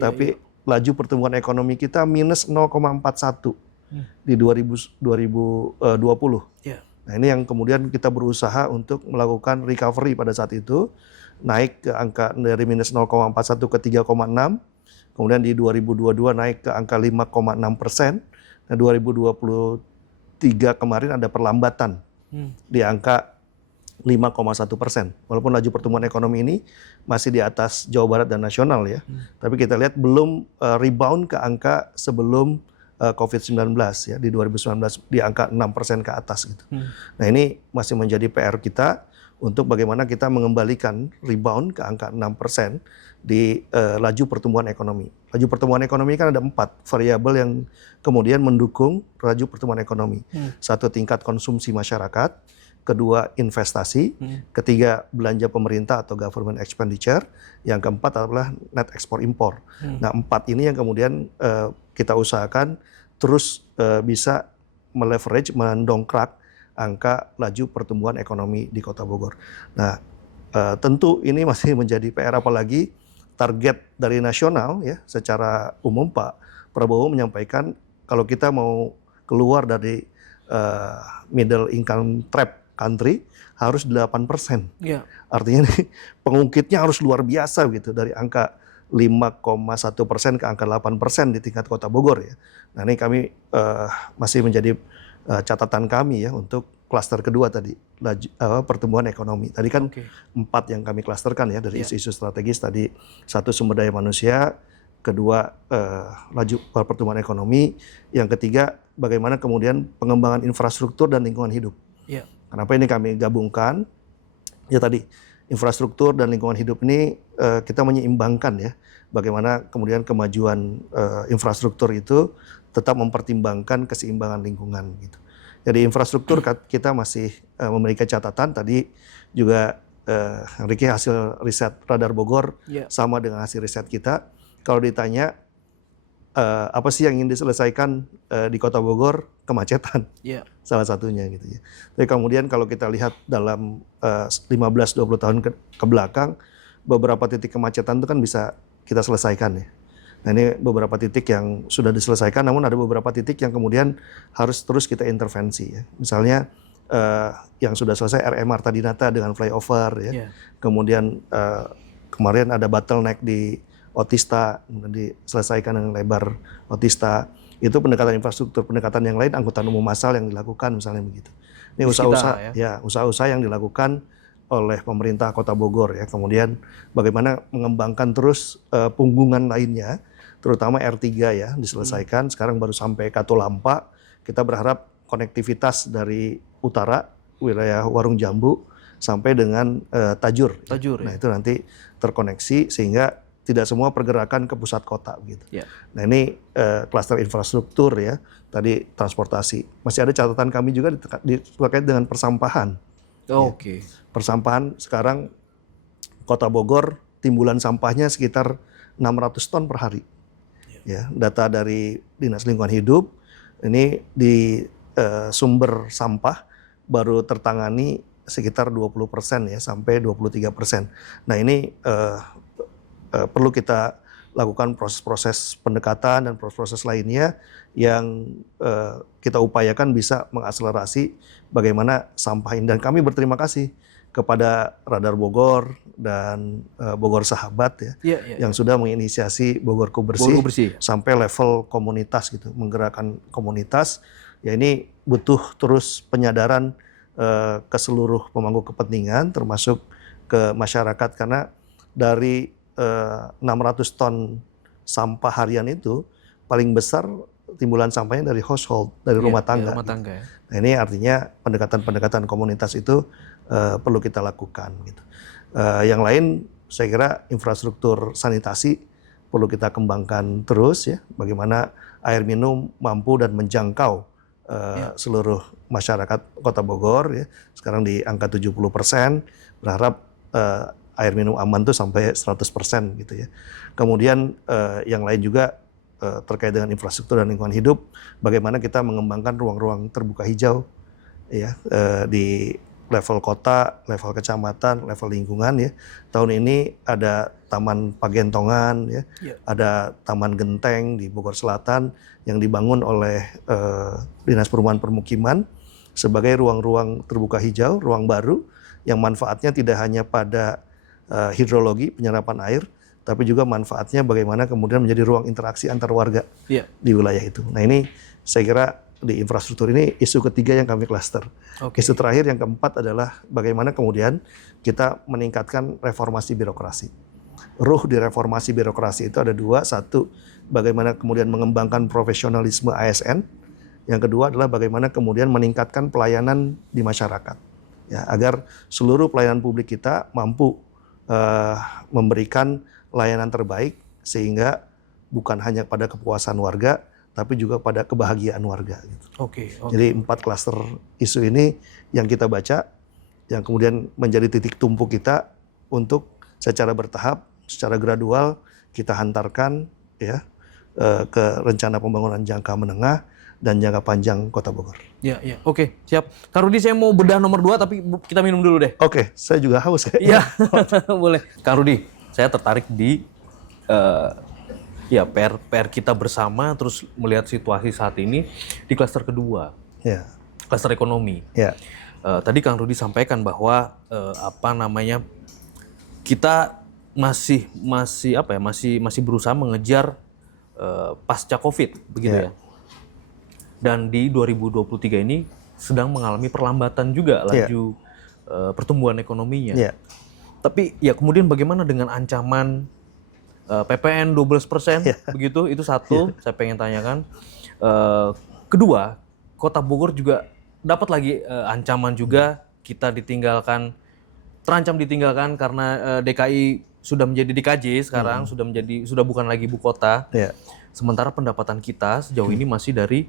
tapi laju pertumbuhan ekonomi kita minus 0,41 di 2020. Nah ini yang kemudian kita berusaha untuk melakukan recovery pada saat itu, naik ke angka dari minus 0,41 ke 3,6, kemudian di 2022 naik ke angka 5,6%, nah 2023 kemarin ada perlambatan di angka 5,1%. Walaupun laju pertumbuhan ekonomi ini masih di atas Jawa Barat dan nasional ya, tapi kita lihat belum rebound ke angka sebelum COVID-19 ya, di 2019 di angka 6% ke atas gitu. Nah ini masih menjadi PR kita untuk bagaimana kita mengembalikan rebound ke angka 6% di laju pertumbuhan ekonomi. Laju pertumbuhan ekonomi kan ada 4 variabel yang kemudian mendukung laju pertumbuhan ekonomi. Satu, tingkat konsumsi masyarakat. Kedua, investasi. Ketiga, belanja pemerintah atau government expenditure. Yang keempat adalah net export impor. Nah 4 ini yang kemudian kita usahakan terus bisa meleverage, mendongkrak angka laju pertumbuhan ekonomi di Kota Bogor. Nah tentu ini masih menjadi PR, apalagi target dari nasional ya, secara umum Pak Prabowo menyampaikan kalau kita mau keluar dari middle income trap country harus 8%. Ya. Artinya nih, pengungkitnya harus luar biasa gitu, dari angka 5,1% ke angka 8% di tingkat Kota Bogor ya. Nah ini kami masih menjadi catatan kami ya untuk klaster kedua tadi, pertumbuhan ekonomi. Tadi kan 4 yang kami klasterkan ya dari isu-isu strategis tadi. Satu, sumber daya manusia. Kedua, laju pertumbuhan ekonomi. Yang ketiga, bagaimana kemudian pengembangan infrastruktur dan lingkungan hidup. Ya. Kenapa ini kami gabungkan? Ya tadi, infrastruktur dan lingkungan hidup ini kita menyeimbangkan ya. Bagaimana kemudian kemajuan infrastruktur itu tetap mempertimbangkan keseimbangan lingkungan gitu. Jadi infrastruktur kita masih memiliki catatan. Tadi juga Ricky, hasil riset Radar Bogor sama dengan hasil riset kita. Kalau ditanya apa sih yang ingin diselesaikan di Kota Bogor, kemacetan salah satunya gitu ya. Tapi kemudian kalau kita lihat dalam 15-20 tahun ke belakang, beberapa titik kemacetan itu kan bisa kita selesaikan ya. Nah ini beberapa titik yang sudah diselesaikan, namun ada beberapa titik yang kemudian harus terus kita intervensi ya. Misalnya yang sudah selesai RM Arta Dinata dengan flyover ya. Kemudian kemarin ada bottleneck di Otista, kemudian diselesaikan dengan lebar Otista. Itu pendekatan infrastruktur. Pendekatan yang lain angkutan umum massal yang dilakukan misalnya begitu. Ini usaha-usaha yang dilakukan oleh pemerintah Kota Bogor ya. Kemudian bagaimana mengembangkan terus punggungan lainnya, terutama R3 ya, diselesaikan. Sekarang baru sampai Katulampa. Kita berharap konektivitas dari utara, wilayah Warung Jambu, sampai dengan Tajur. Nah itu nanti terkoneksi sehingga tidak semua pergerakan ke pusat kota gitu. Nah ini klaster infrastruktur ya, tadi transportasi. Masih ada catatan kami juga terkait dengan persampahan. Ya. Persampahan sekarang Kota Bogor timbulan sampahnya sekitar 600 ton per hari. Ya, data dari Dinas Lingkungan Hidup ini di sumber sampah baru tertangani sekitar 20% ya, sampai 23%. Nah ini perlu kita lakukan proses-proses pendekatan dan proses-proses lainnya yang kita upayakan bisa mengakselerasi bagaimana sampah ini. Dan kami berterima kasih kepada Radar Bogor dan Bogor Sahabat ya, yang sudah menginisiasi Bogorku Bersih sampai level komunitas gitu, menggerakkan komunitas. Ya ini butuh terus penyadaran ke seluruh pemangku kepentingan termasuk ke masyarakat, karena dari 600 ton sampah harian itu paling besar timbulan sampahnya dari household, dari rumah tangga. Gitu. Nah ini artinya pendekatan-pendekatan komunitas itu perlu kita lakukan. Gitu. Yang lain saya kira infrastruktur sanitasi perlu kita kembangkan terus ya, bagaimana air minum mampu dan menjangkau seluruh masyarakat Kota Bogor ya. Sekarang di angka 70%, berharap air minum aman tuh sampai 100% gitu ya. Kemudian yang lain juga terkait dengan infrastruktur dan lingkungan hidup, bagaimana kita mengembangkan ruang-ruang terbuka hijau ya di level kota, level kecamatan, level lingkungan ya. Tahun ini ada Taman Pagentongan ya, ada Taman Genteng di Bogor Selatan yang dibangun oleh Dinas Perumahan Permukiman sebagai ruang-ruang terbuka hijau, ruang baru yang manfaatnya tidak hanya pada hidrologi, penyerapan air, tapi juga manfaatnya bagaimana kemudian menjadi ruang interaksi antar warga di wilayah itu. Nah ini saya kira di infrastruktur ini isu ketiga yang kami klaster. Isu terakhir yang keempat adalah bagaimana kemudian kita meningkatkan reformasi birokrasi. Ruh di reformasi birokrasi itu ada dua. Satu, bagaimana kemudian mengembangkan profesionalisme ASN. Yang kedua adalah bagaimana kemudian meningkatkan pelayanan di masyarakat. Ya, agar seluruh pelayanan publik kita mampu memberikan layanan terbaik sehingga bukan hanya pada kepuasan warga, tapi juga pada kebahagiaan warga. Gitu. Jadi 4 klaster isu ini yang kita baca, yang kemudian menjadi titik tumpu kita untuk secara bertahap, secara gradual kita hantarkan ya ke rencana pembangunan jangka menengah dan jangka panjang Kota Bogor. Oke, siap. Kak Rudi, saya mau bedah nomor 2 tapi kita minum dulu deh. Oke, saya juga haus. Iya, boleh. Kak Rudi, saya tertarik di ya PR kita bersama, terus melihat situasi saat ini di klaster kedua, Ya. klaster ekonomi. Ya. Tadi Kang Rudi sampaikan bahwa kita masih berusaha mengejar pasca COVID begitu ya. Dan di 2023 ini sedang mengalami perlambatan juga laju pertumbuhan ekonominya. Tapi ya kemudian bagaimana dengan ancaman PPN 12% begitu? Itu satu saya pengen tanyakan. Kedua, Kota Bogor juga dapat lagi ancaman juga, kita terancam ditinggalkan karena DKI sudah menjadi DKJ sekarang, sudah bukan lagi ibu kota. Sementara pendapatan kita sejauh ini masih dari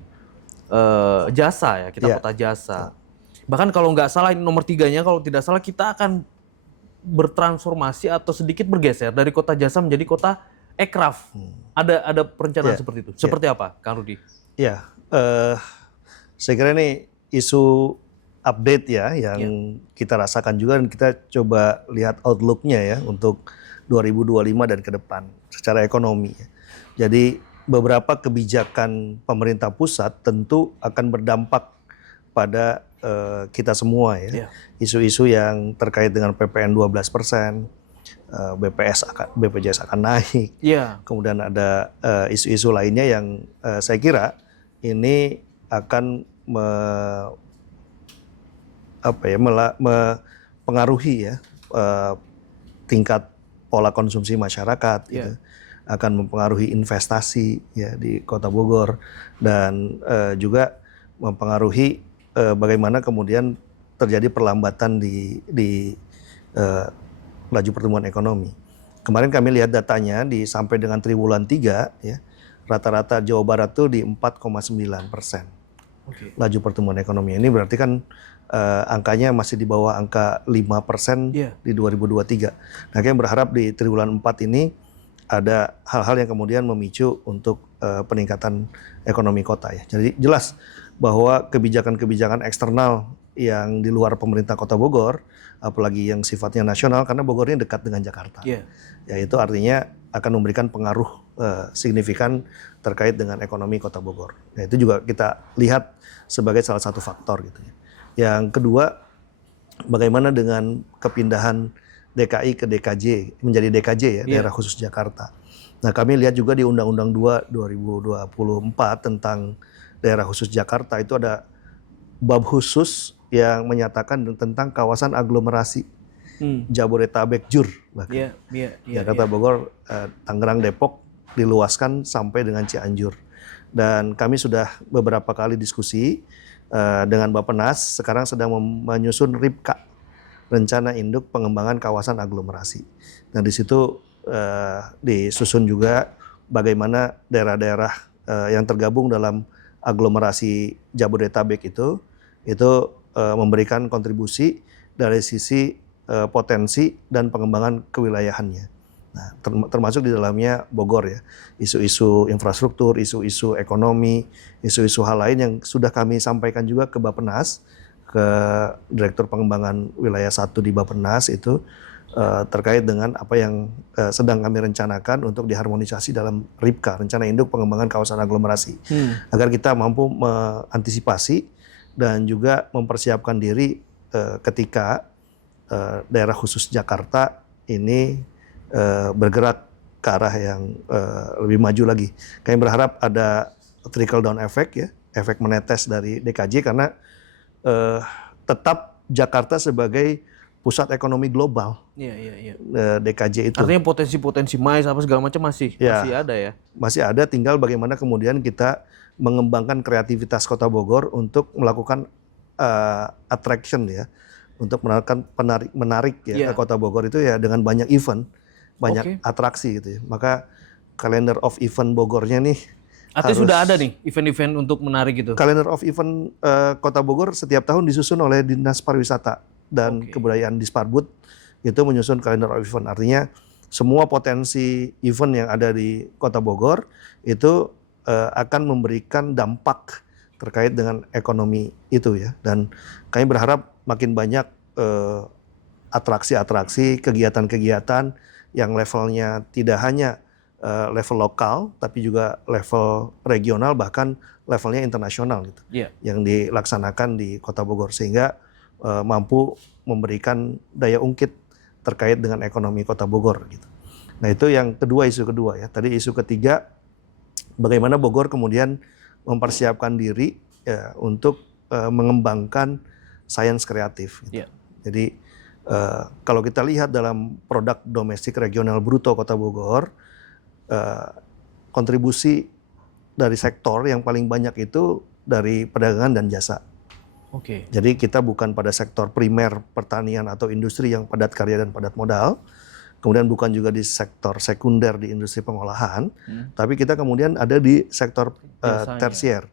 jasa ya, kita kota jasa. Bahkan kalau nggak salah nomor 3-nya, kalau tidak salah kita akan bertransformasi atau sedikit bergeser dari kota jasa menjadi kota ekraf. Ada perencanaan seperti itu. Seperti apa, Kang Rudi? Ya, saya kira ini isu update ya yang kita rasakan juga, dan kita coba lihat outlook-nya ya untuk 2025 dan ke depan secara ekonomi. Jadi beberapa kebijakan pemerintah pusat tentu akan berdampak pada kita semua ya. Isu-isu yang terkait dengan PPN 12%, BPJS akan naik. Kemudian ada isu-isu lainnya yang saya kira ini akan mempengaruhi ya tingkat pola konsumsi masyarakat, gitu. Akan mempengaruhi investasi ya di Kota Bogor, dan juga mempengaruhi bagaimana kemudian terjadi perlambatan di laju pertumbuhan ekonomi. Kemarin kami lihat datanya sampai dengan triwulan 3 ya, rata-rata Jawa Barat tuh di 4,9%. Laju pertumbuhan ekonomi ini berarti kan angkanya masih di bawah angka 5% di 2023. Nah, kami berharap di triwulan 4 ini ada hal-hal yang kemudian memicu untuk peningkatan ekonomi kota ya. Jadi jelas bahwa kebijakan-kebijakan eksternal yang di luar pemerintah Kota Bogor, apalagi yang sifatnya nasional, karena Bogor ini dekat dengan Jakarta, ya itu artinya akan memberikan pengaruh signifikan terkait dengan ekonomi Kota Bogor. Nah, itu juga kita lihat sebagai salah satu faktor gitu ya. Yang kedua, bagaimana dengan kepindahan DKI ke DKJ, menjadi DKJ ya, daerah khusus Jakarta. Nah, kami lihat juga di Undang-Undang 2 2024 tentang daerah khusus Jakarta, itu ada bab khusus yang menyatakan tentang kawasan aglomerasi Jabodetabek Jur. Jakarta, Bogor, Tangerang, Depok diluaskan sampai dengan Cianjur. Dan kami sudah beberapa kali diskusi dengan Bappenas, sekarang sedang menyusun RIPKA, Rencana Induk Pengembangan Kawasan Aglomerasi. Nah, di situ disusun juga bagaimana daerah-daerah yang tergabung dalam aglomerasi Jabodetabek itu memberikan kontribusi dari sisi potensi dan pengembangan kewilayahannya. Nah, termasuk di dalamnya Bogor ya, isu-isu infrastruktur, isu-isu ekonomi, isu-isu hal lain yang sudah kami sampaikan juga ke Bappenas, ke Direktur Pengembangan Wilayah 1 di Bappenas itu terkait dengan apa yang sedang kami rencanakan untuk diharmonisasi dalam RIPKA, Rencana Induk Pengembangan Kawasan Aglomerasi, agar kita mampu mengantisipasi dan juga mempersiapkan diri ketika daerah khusus Jakarta ini bergerak ke arah yang lebih maju lagi. Kami berharap ada trickle down effect ya, efek menetes dari DKJ, karena tetap Jakarta sebagai pusat ekonomi global. DKJ itu. Artinya potensi-potensi mais apa segala macam masih ada ya? Masih ada, tinggal bagaimana kemudian kita mengembangkan kreativitas Kota Bogor untuk melakukan attraction ya, untuk menarik ya ke Kota Bogor itu ya dengan banyak event, banyak atraksi gitu ya. Maka calendar of event Bogornya nih artinya sudah ada nih event-event untuk menarik itu. Calendar of event Kota Bogor setiap tahun disusun oleh Dinas Pariwisata dan Kebudayaan Disparbud, itu menyusun calendar of event. Artinya semua potensi event yang ada di Kota Bogor itu akan memberikan dampak terkait dengan ekonomi itu ya. Dan kami berharap makin banyak atraksi-atraksi, kegiatan-kegiatan yang levelnya tidak hanya level lokal, tapi juga level regional, bahkan levelnya internasional gitu, yang dilaksanakan di Kota Bogor, sehingga mampu memberikan daya ungkit terkait dengan ekonomi Kota Bogor gitu. Nah itu yang kedua, isu kedua ya. Tadi isu ketiga, bagaimana Bogor kemudian mempersiapkan diri ya, untuk mengembangkan sains kreatif. Gitu. Jadi kalau kita lihat dalam produk domestik regional bruto Kota Bogor, kontribusi dari sektor yang paling banyak itu dari perdagangan dan jasa. Jadi kita bukan pada sektor primer pertanian atau industri yang padat karya dan padat modal, kemudian bukan juga di sektor sekunder di industri pengolahan, tapi kita kemudian ada di sektor tersier,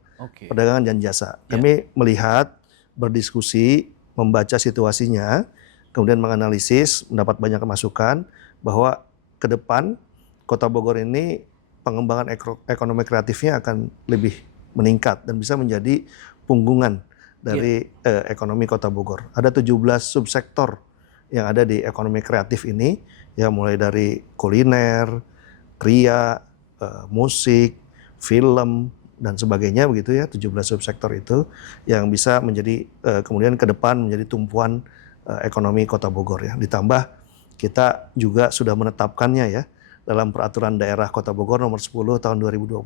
perdagangan dan jasa. Kami melihat, berdiskusi, membaca situasinya, kemudian menganalisis, mendapat banyak masukan bahwa ke depan Kota Bogor ini pengembangan ekonomi kreatifnya akan lebih meningkat dan bisa menjadi punggungan dari ekonomi Kota Bogor. Ada 17 subsektor yang ada di ekonomi kreatif ini, ya mulai dari kuliner, kria, musik, film, dan sebagainya begitu ya, 17 subsektor itu yang bisa menjadi kemudian ke depan menjadi tumpuan ekonomi Kota Bogor ya. Ditambah kita juga sudah menetapkannya ya dalam Peraturan Daerah Kota Bogor nomor 10 tahun 2024,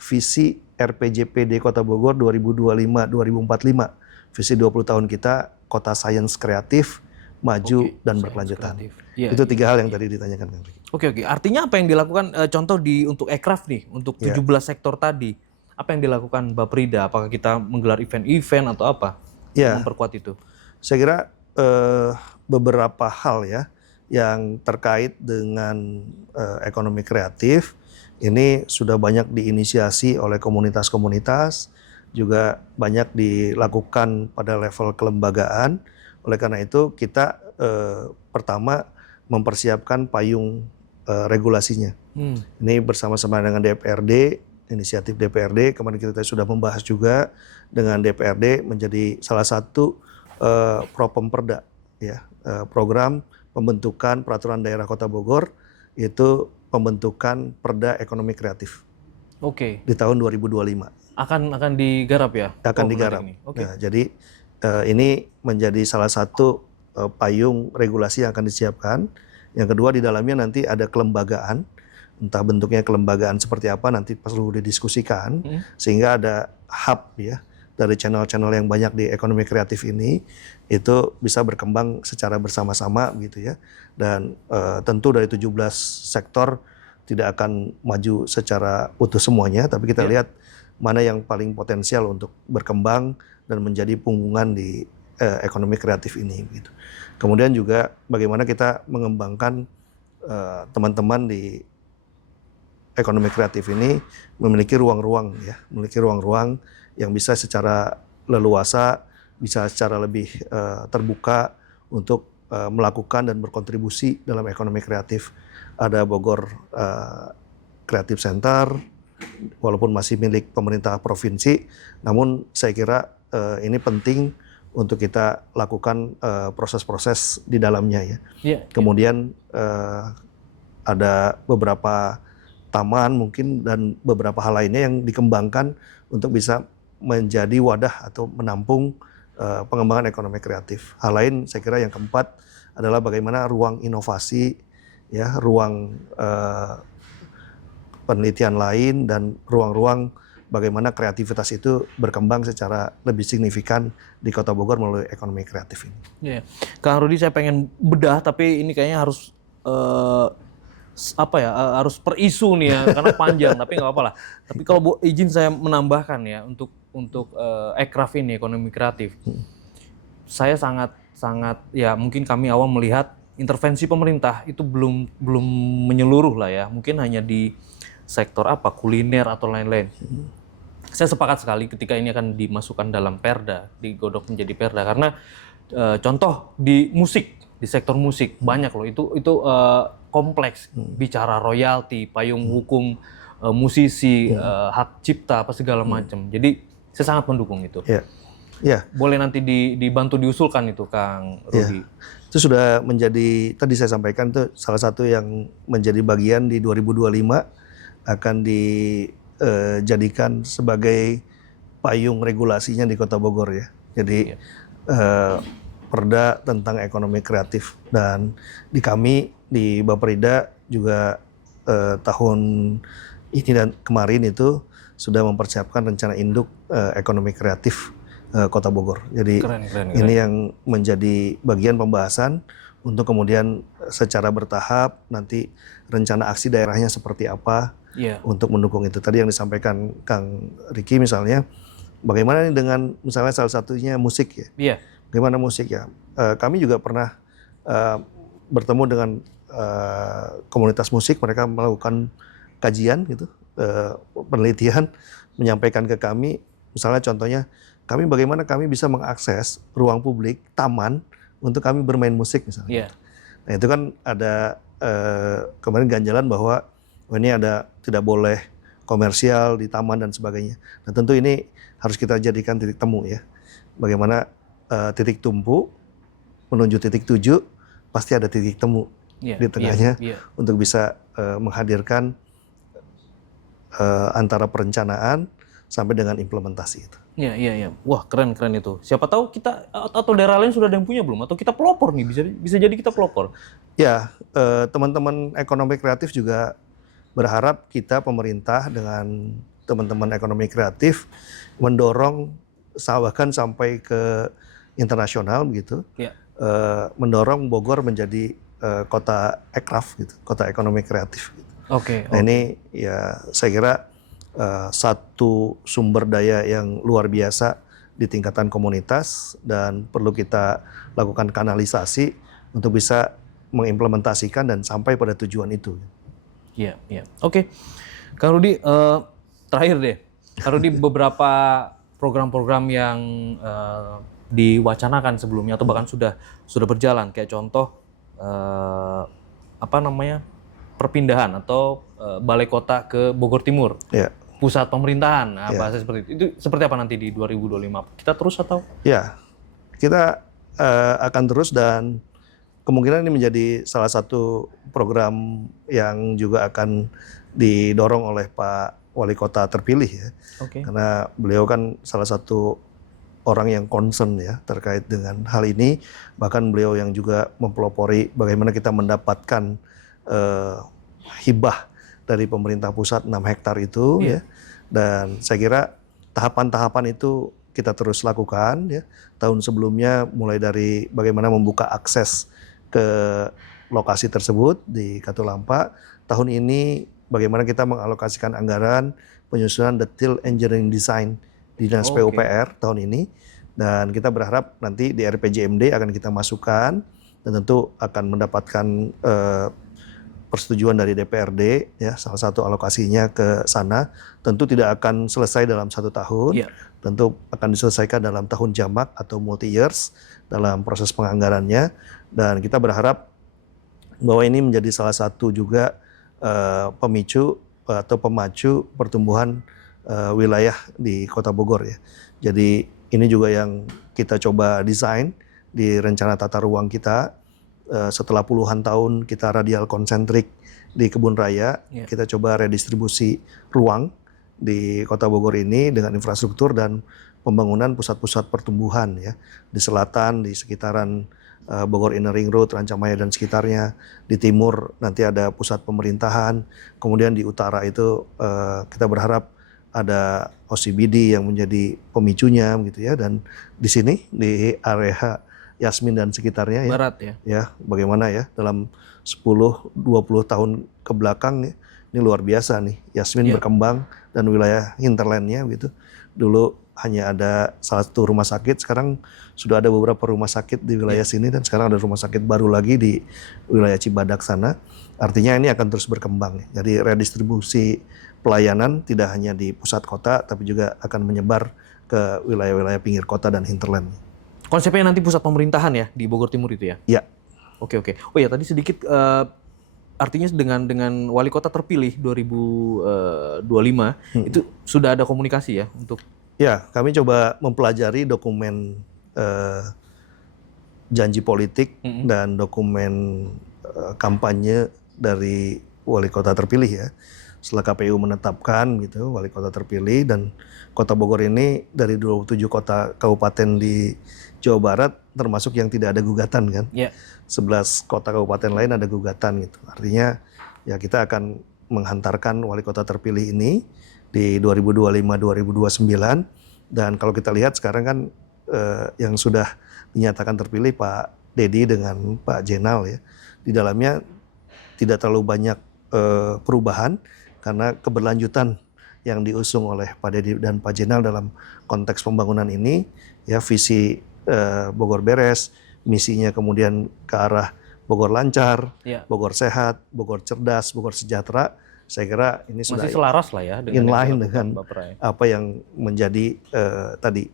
visi RPJPD Kota Bogor 2025-2045. Visi 20 tahun kita kota sains kreatif, maju dan berkelanjutan. Itu tiga hal yang tadi ditanyakan Kang Riki. Oke. Artinya apa yang dilakukan contoh untuk Ekraf nih, untuk 17 sektor tadi. Apa yang dilakukan Baprida? Apakah kita menggelar event-event atau apa? Memperkuat itu. Saya kira beberapa hal ya yang terkait dengan ekonomi kreatif ini sudah banyak diinisiasi oleh komunitas-komunitas, juga banyak dilakukan pada level kelembagaan. Oleh karena itu kita pertama mempersiapkan payung regulasinya. Ini bersama-sama dengan DPRD, inisiatif DPRD, kemarin kita sudah membahas juga dengan DPRD menjadi salah satu Propemperda ya, program pembentukan peraturan daerah Kota Bogor, itu pembentukan Perda Ekonomi Kreatif. Di tahun 2025. Akan digarap ya? Akan digarap. Nah, jadi ini menjadi salah satu payung regulasi yang akan disiapkan. Yang kedua, di dalamnya nanti ada kelembagaan, entah bentuknya kelembagaan seperti apa nanti perlu didiskusikan, sehingga ada hub ya dari channel-channel yang banyak di ekonomi kreatif ini, itu bisa berkembang secara bersama-sama gitu ya. Dan tentu dari 17 sektor tidak akan maju secara utuh semuanya, tapi kita lihat mana yang paling potensial untuk berkembang dan menjadi punggungan di ekonomi kreatif ini gitu. Kemudian juga bagaimana kita mengembangkan teman-teman di ekonomi kreatif ini memiliki ruang-ruang ya, memiliki ruang-ruang yang bisa secara leluasa, bisa secara lebih terbuka untuk melakukan dan berkontribusi dalam ekonomi kreatif. Ada Bogor Creative Center, walaupun masih milik pemerintah provinsi, namun saya kira ini penting untuk kita lakukan proses-proses di dalamnya ya. Kemudian ada beberapa taman mungkin dan beberapa hal lainnya yang dikembangkan untuk bisa menjadi wadah atau menampung pengembangan ekonomi kreatif. Hal lain saya kira yang keempat adalah bagaimana ruang inovasi, ya, ruang penelitian lain dan ruang-ruang bagaimana kreativitas itu berkembang secara lebih signifikan di Kota Bogor melalui ekonomi kreatif ini. Kang Rudi, saya pengen bedah tapi ini kayaknya harus harus per isu nih ya karena panjang tapi nggak apa-apa lah. Tapi kalau izin saya menambahkan ya untuk Ekraf ini ekonomi kreatif, saya sangat ya mungkin kami awam melihat intervensi pemerintah itu belum menyeluruh lah ya, mungkin hanya di sektor kuliner atau lain-lain. Saya sepakat sekali ketika ini akan dimasukkan dalam perda, digodok menjadi perda karena contoh di musik, di sektor musik banyak loh itu kompleks, bicara royalti, payung hukum musisi, hak cipta apa segala macam. Jadi saya sangat mendukung itu. Ya, Boleh nanti dibantu diusulkan itu, Kang Rudi. itu sudah menjadi, tadi saya sampaikan itu salah satu yang menjadi bagian di 2025 akan dijadikan sebagai payung regulasinya di Kota Bogor ya. Jadi perda tentang ekonomi kreatif, dan di kami di Baperida juga tahun ini dan kemarin itu sudah mempersiapkan rencana induk ekonomi kreatif Kota Bogor. Jadi Keren. ini yang menjadi bagian pembahasan untuk kemudian secara bertahap nanti rencana aksi daerahnya seperti apa untuk mendukung itu. Tadi yang disampaikan Kang Riki misalnya, bagaimana nih dengan misalnya salah satunya musik ya. Iya. Bagaimana musik ya? Kami juga pernah bertemu dengan komunitas musik, mereka melakukan kajian gitu, penelitian, menyampaikan ke kami, misalnya contohnya, bagaimana kami bisa mengakses ruang publik, taman, untuk kami bermain musik misalnya. Nah itu kan ada kemarin ganjalan bahwa ini ada tidak boleh komersial di taman dan sebagainya. Nah tentu ini harus kita jadikan titik temu ya. Bagaimana titik tumpu menuju titik tuju, pasti ada titik temu di tengahnya untuk bisa menghadirkan antara perencanaan sampai dengan implementasi itu. Iya. Wah, keren itu. Siapa tahu kita atau daerah lain sudah ada yang punya belum? Atau kita pelopor nih, bisa jadi kita pelopor. Ya, teman-teman ekonomi kreatif juga berharap kita pemerintah dengan teman-teman ekonomi kreatif mendorong bahkan sampai ke internasional begitu. Mendorong Bogor menjadi kota ekraf gitu, kota ekonomi kreatif gitu. Nah, ini ya saya kira satu sumber daya yang luar biasa di tingkatan komunitas, dan perlu kita lakukan kanalisasi untuk bisa mengimplementasikan dan sampai pada tujuan itu. Iya. Oke. Kang Rudi, terakhir deh. Kang Rudi, beberapa program-program yang diwacanakan sebelumnya atau bahkan sudah berjalan, kayak contoh perpindahan atau balai kota ke Bogor Timur. Pusat pemerintahan, bahasa seperti itu. Itu seperti apa nanti di 2025? Kita terus atau? Ya, kita akan terus, dan kemungkinan ini menjadi salah satu program yang juga akan didorong oleh Pak Wali Kota terpilih ya. Karena beliau kan salah satu orang yang concern ya terkait dengan hal ini. Bahkan beliau yang juga mempelopori bagaimana kita mendapatkan hibah dari pemerintah pusat 6 hektar itu ya. Dan saya kira tahapan-tahapan itu kita terus lakukan ya. Tahun sebelumnya mulai dari bagaimana membuka akses ke lokasi tersebut di Katulampa. Tahun ini bagaimana kita mengalokasikan anggaran penyusunan detail engineering design di Dinas PUPR tahun ini. Dan kita berharap nanti di RPJMD akan kita masukkan, dan tentu akan mendapatkan persetujuan dari DPRD ya, salah satu alokasinya ke sana. Tentu tidak akan selesai dalam 1 tahun, tentu akan diselesaikan dalam tahun jamak atau multi years dalam proses penganggarannya. Dan kita berharap bahwa ini menjadi salah satu juga pemicu atau pemacu pertumbuhan wilayah di Kota Bogor ya. Jadi ini juga yang kita coba desain di rencana tata ruang kita. Setelah puluhan tahun kita radial konsentrik di Kebun Raya, kita coba redistribusi ruang di Kota Bogor ini dengan infrastruktur dan pembangunan pusat-pusat pertumbuhan ya. Di selatan, di sekitaran Bogor Inner Ring Road, Rancamaya dan sekitarnya. Di timur nanti ada pusat pemerintahan. Kemudian di utara itu kita berharap ada OCBD yang menjadi pemicunya gitu ya. Dan di sini di area Yasmin dan sekitarnya ya. Barat ya. Bagaimana ya dalam 10-20 tahun ke belakang ya, ini luar biasa nih. Yasmin berkembang dan wilayah hinterlandnya gitu. Dulu hanya ada salah satu rumah sakit, sekarang sudah ada beberapa rumah sakit di wilayah sini, dan sekarang ada rumah sakit baru lagi di wilayah Cibadak sana. Artinya ini akan terus berkembang. Jadi redistribusi pelayanan tidak hanya di pusat kota, tapi juga akan menyebar ke wilayah-wilayah pinggir kota dan hinterland. Konsepnya nanti pusat pemerintahan ya di Bogor Timur itu ya? Ya. Oke. Oh ya, tadi sedikit artinya dengan wali kota terpilih 2025 itu sudah ada komunikasi ya untuk Ya, kami coba mempelajari dokumen janji politik dan dokumen kampanye dari wali kota terpilih ya. Setelah KPU menetapkan gitu wali kota terpilih, dan Kota Bogor ini dari 27 kota kabupaten di Jawa Barat termasuk yang tidak ada gugatan kan. 11 kota kabupaten lain ada gugatan gitu. Artinya ya kita akan menghantarkan wali kota terpilih ini di 2025-2029, dan kalau kita lihat sekarang kan yang sudah dinyatakan terpilih Pak Dedi dengan Pak Jenal ya. Di dalamnya tidak terlalu banyak perubahan karena keberlanjutan yang diusung oleh Pak Dedi dan Pak Jenal dalam konteks pembangunan ini ya, visi Bogor beres, misinya kemudian ke arah Bogor lancar, Bogor sehat, Bogor cerdas, Bogor sejahtera. Saya kira ini sudah masih selaras lah ya dengan apa yang menjadi tadi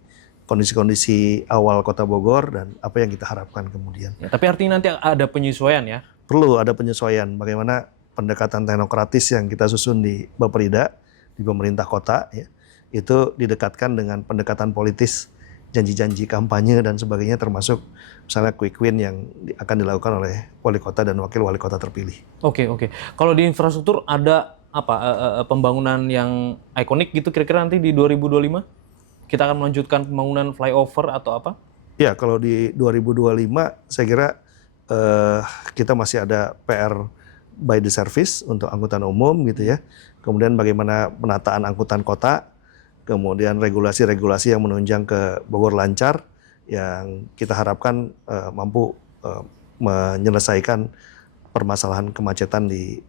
kondisi-kondisi awal Kota Bogor dan apa yang kita harapkan kemudian. Ya, tapi artinya nanti ada penyesuaian ya? Perlu ada penyesuaian. Bagaimana pendekatan teknokratis yang kita susun di Bapperida, di pemerintah kota, ya, itu didekatkan dengan pendekatan politis, janji-janji kampanye dan sebagainya, termasuk misalnya quick win yang akan dilakukan oleh wali kota dan wakil wali kota terpilih. Oke. Kalau di infrastruktur ada apa pembangunan yang ikonik gitu kira-kira nanti di 2025? Kita akan melanjutkan pembangunan flyover atau apa? Ya, kalau di 2025 saya kira kita masih ada PR by the service untuk angkutan umum gitu ya. Kemudian bagaimana penataan angkutan kota, kemudian regulasi-regulasi yang menunjang ke Bogor lancar yang kita harapkan mampu menyelesaikan permasalahan kemacetan di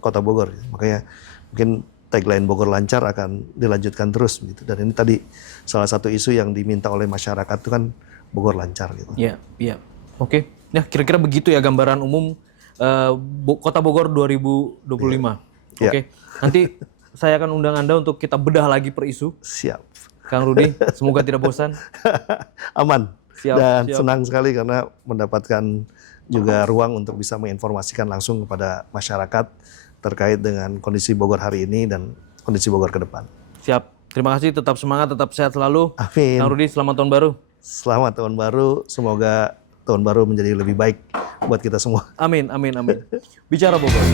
Kota Bogor. Makanya mungkin tagline Bogor lancar akan dilanjutkan terus gitu. Dan ini tadi salah satu isu yang diminta oleh masyarakat itu kan Bogor lancar gitu. Iya. Oke. Ya, kira-kira begitu ya gambaran umum Kota Bogor 2025. Oke. Nanti saya akan undang Anda untuk kita bedah lagi per isu. Siap. Kang Rudi, semoga tidak bosan. Aman. Siap. Senang sekali karena mendapatkan juga ruang untuk bisa menginformasikan langsung kepada masyarakat terkait dengan kondisi Bogor hari ini dan kondisi Bogor ke depan. Siap. Terima kasih, tetap semangat, tetap sehat selalu. Amin. Kang Rudi, selamat tahun baru. Selamat tahun baru, semoga tahun baru menjadi lebih baik buat kita semua. Amin. Bicara Bogor.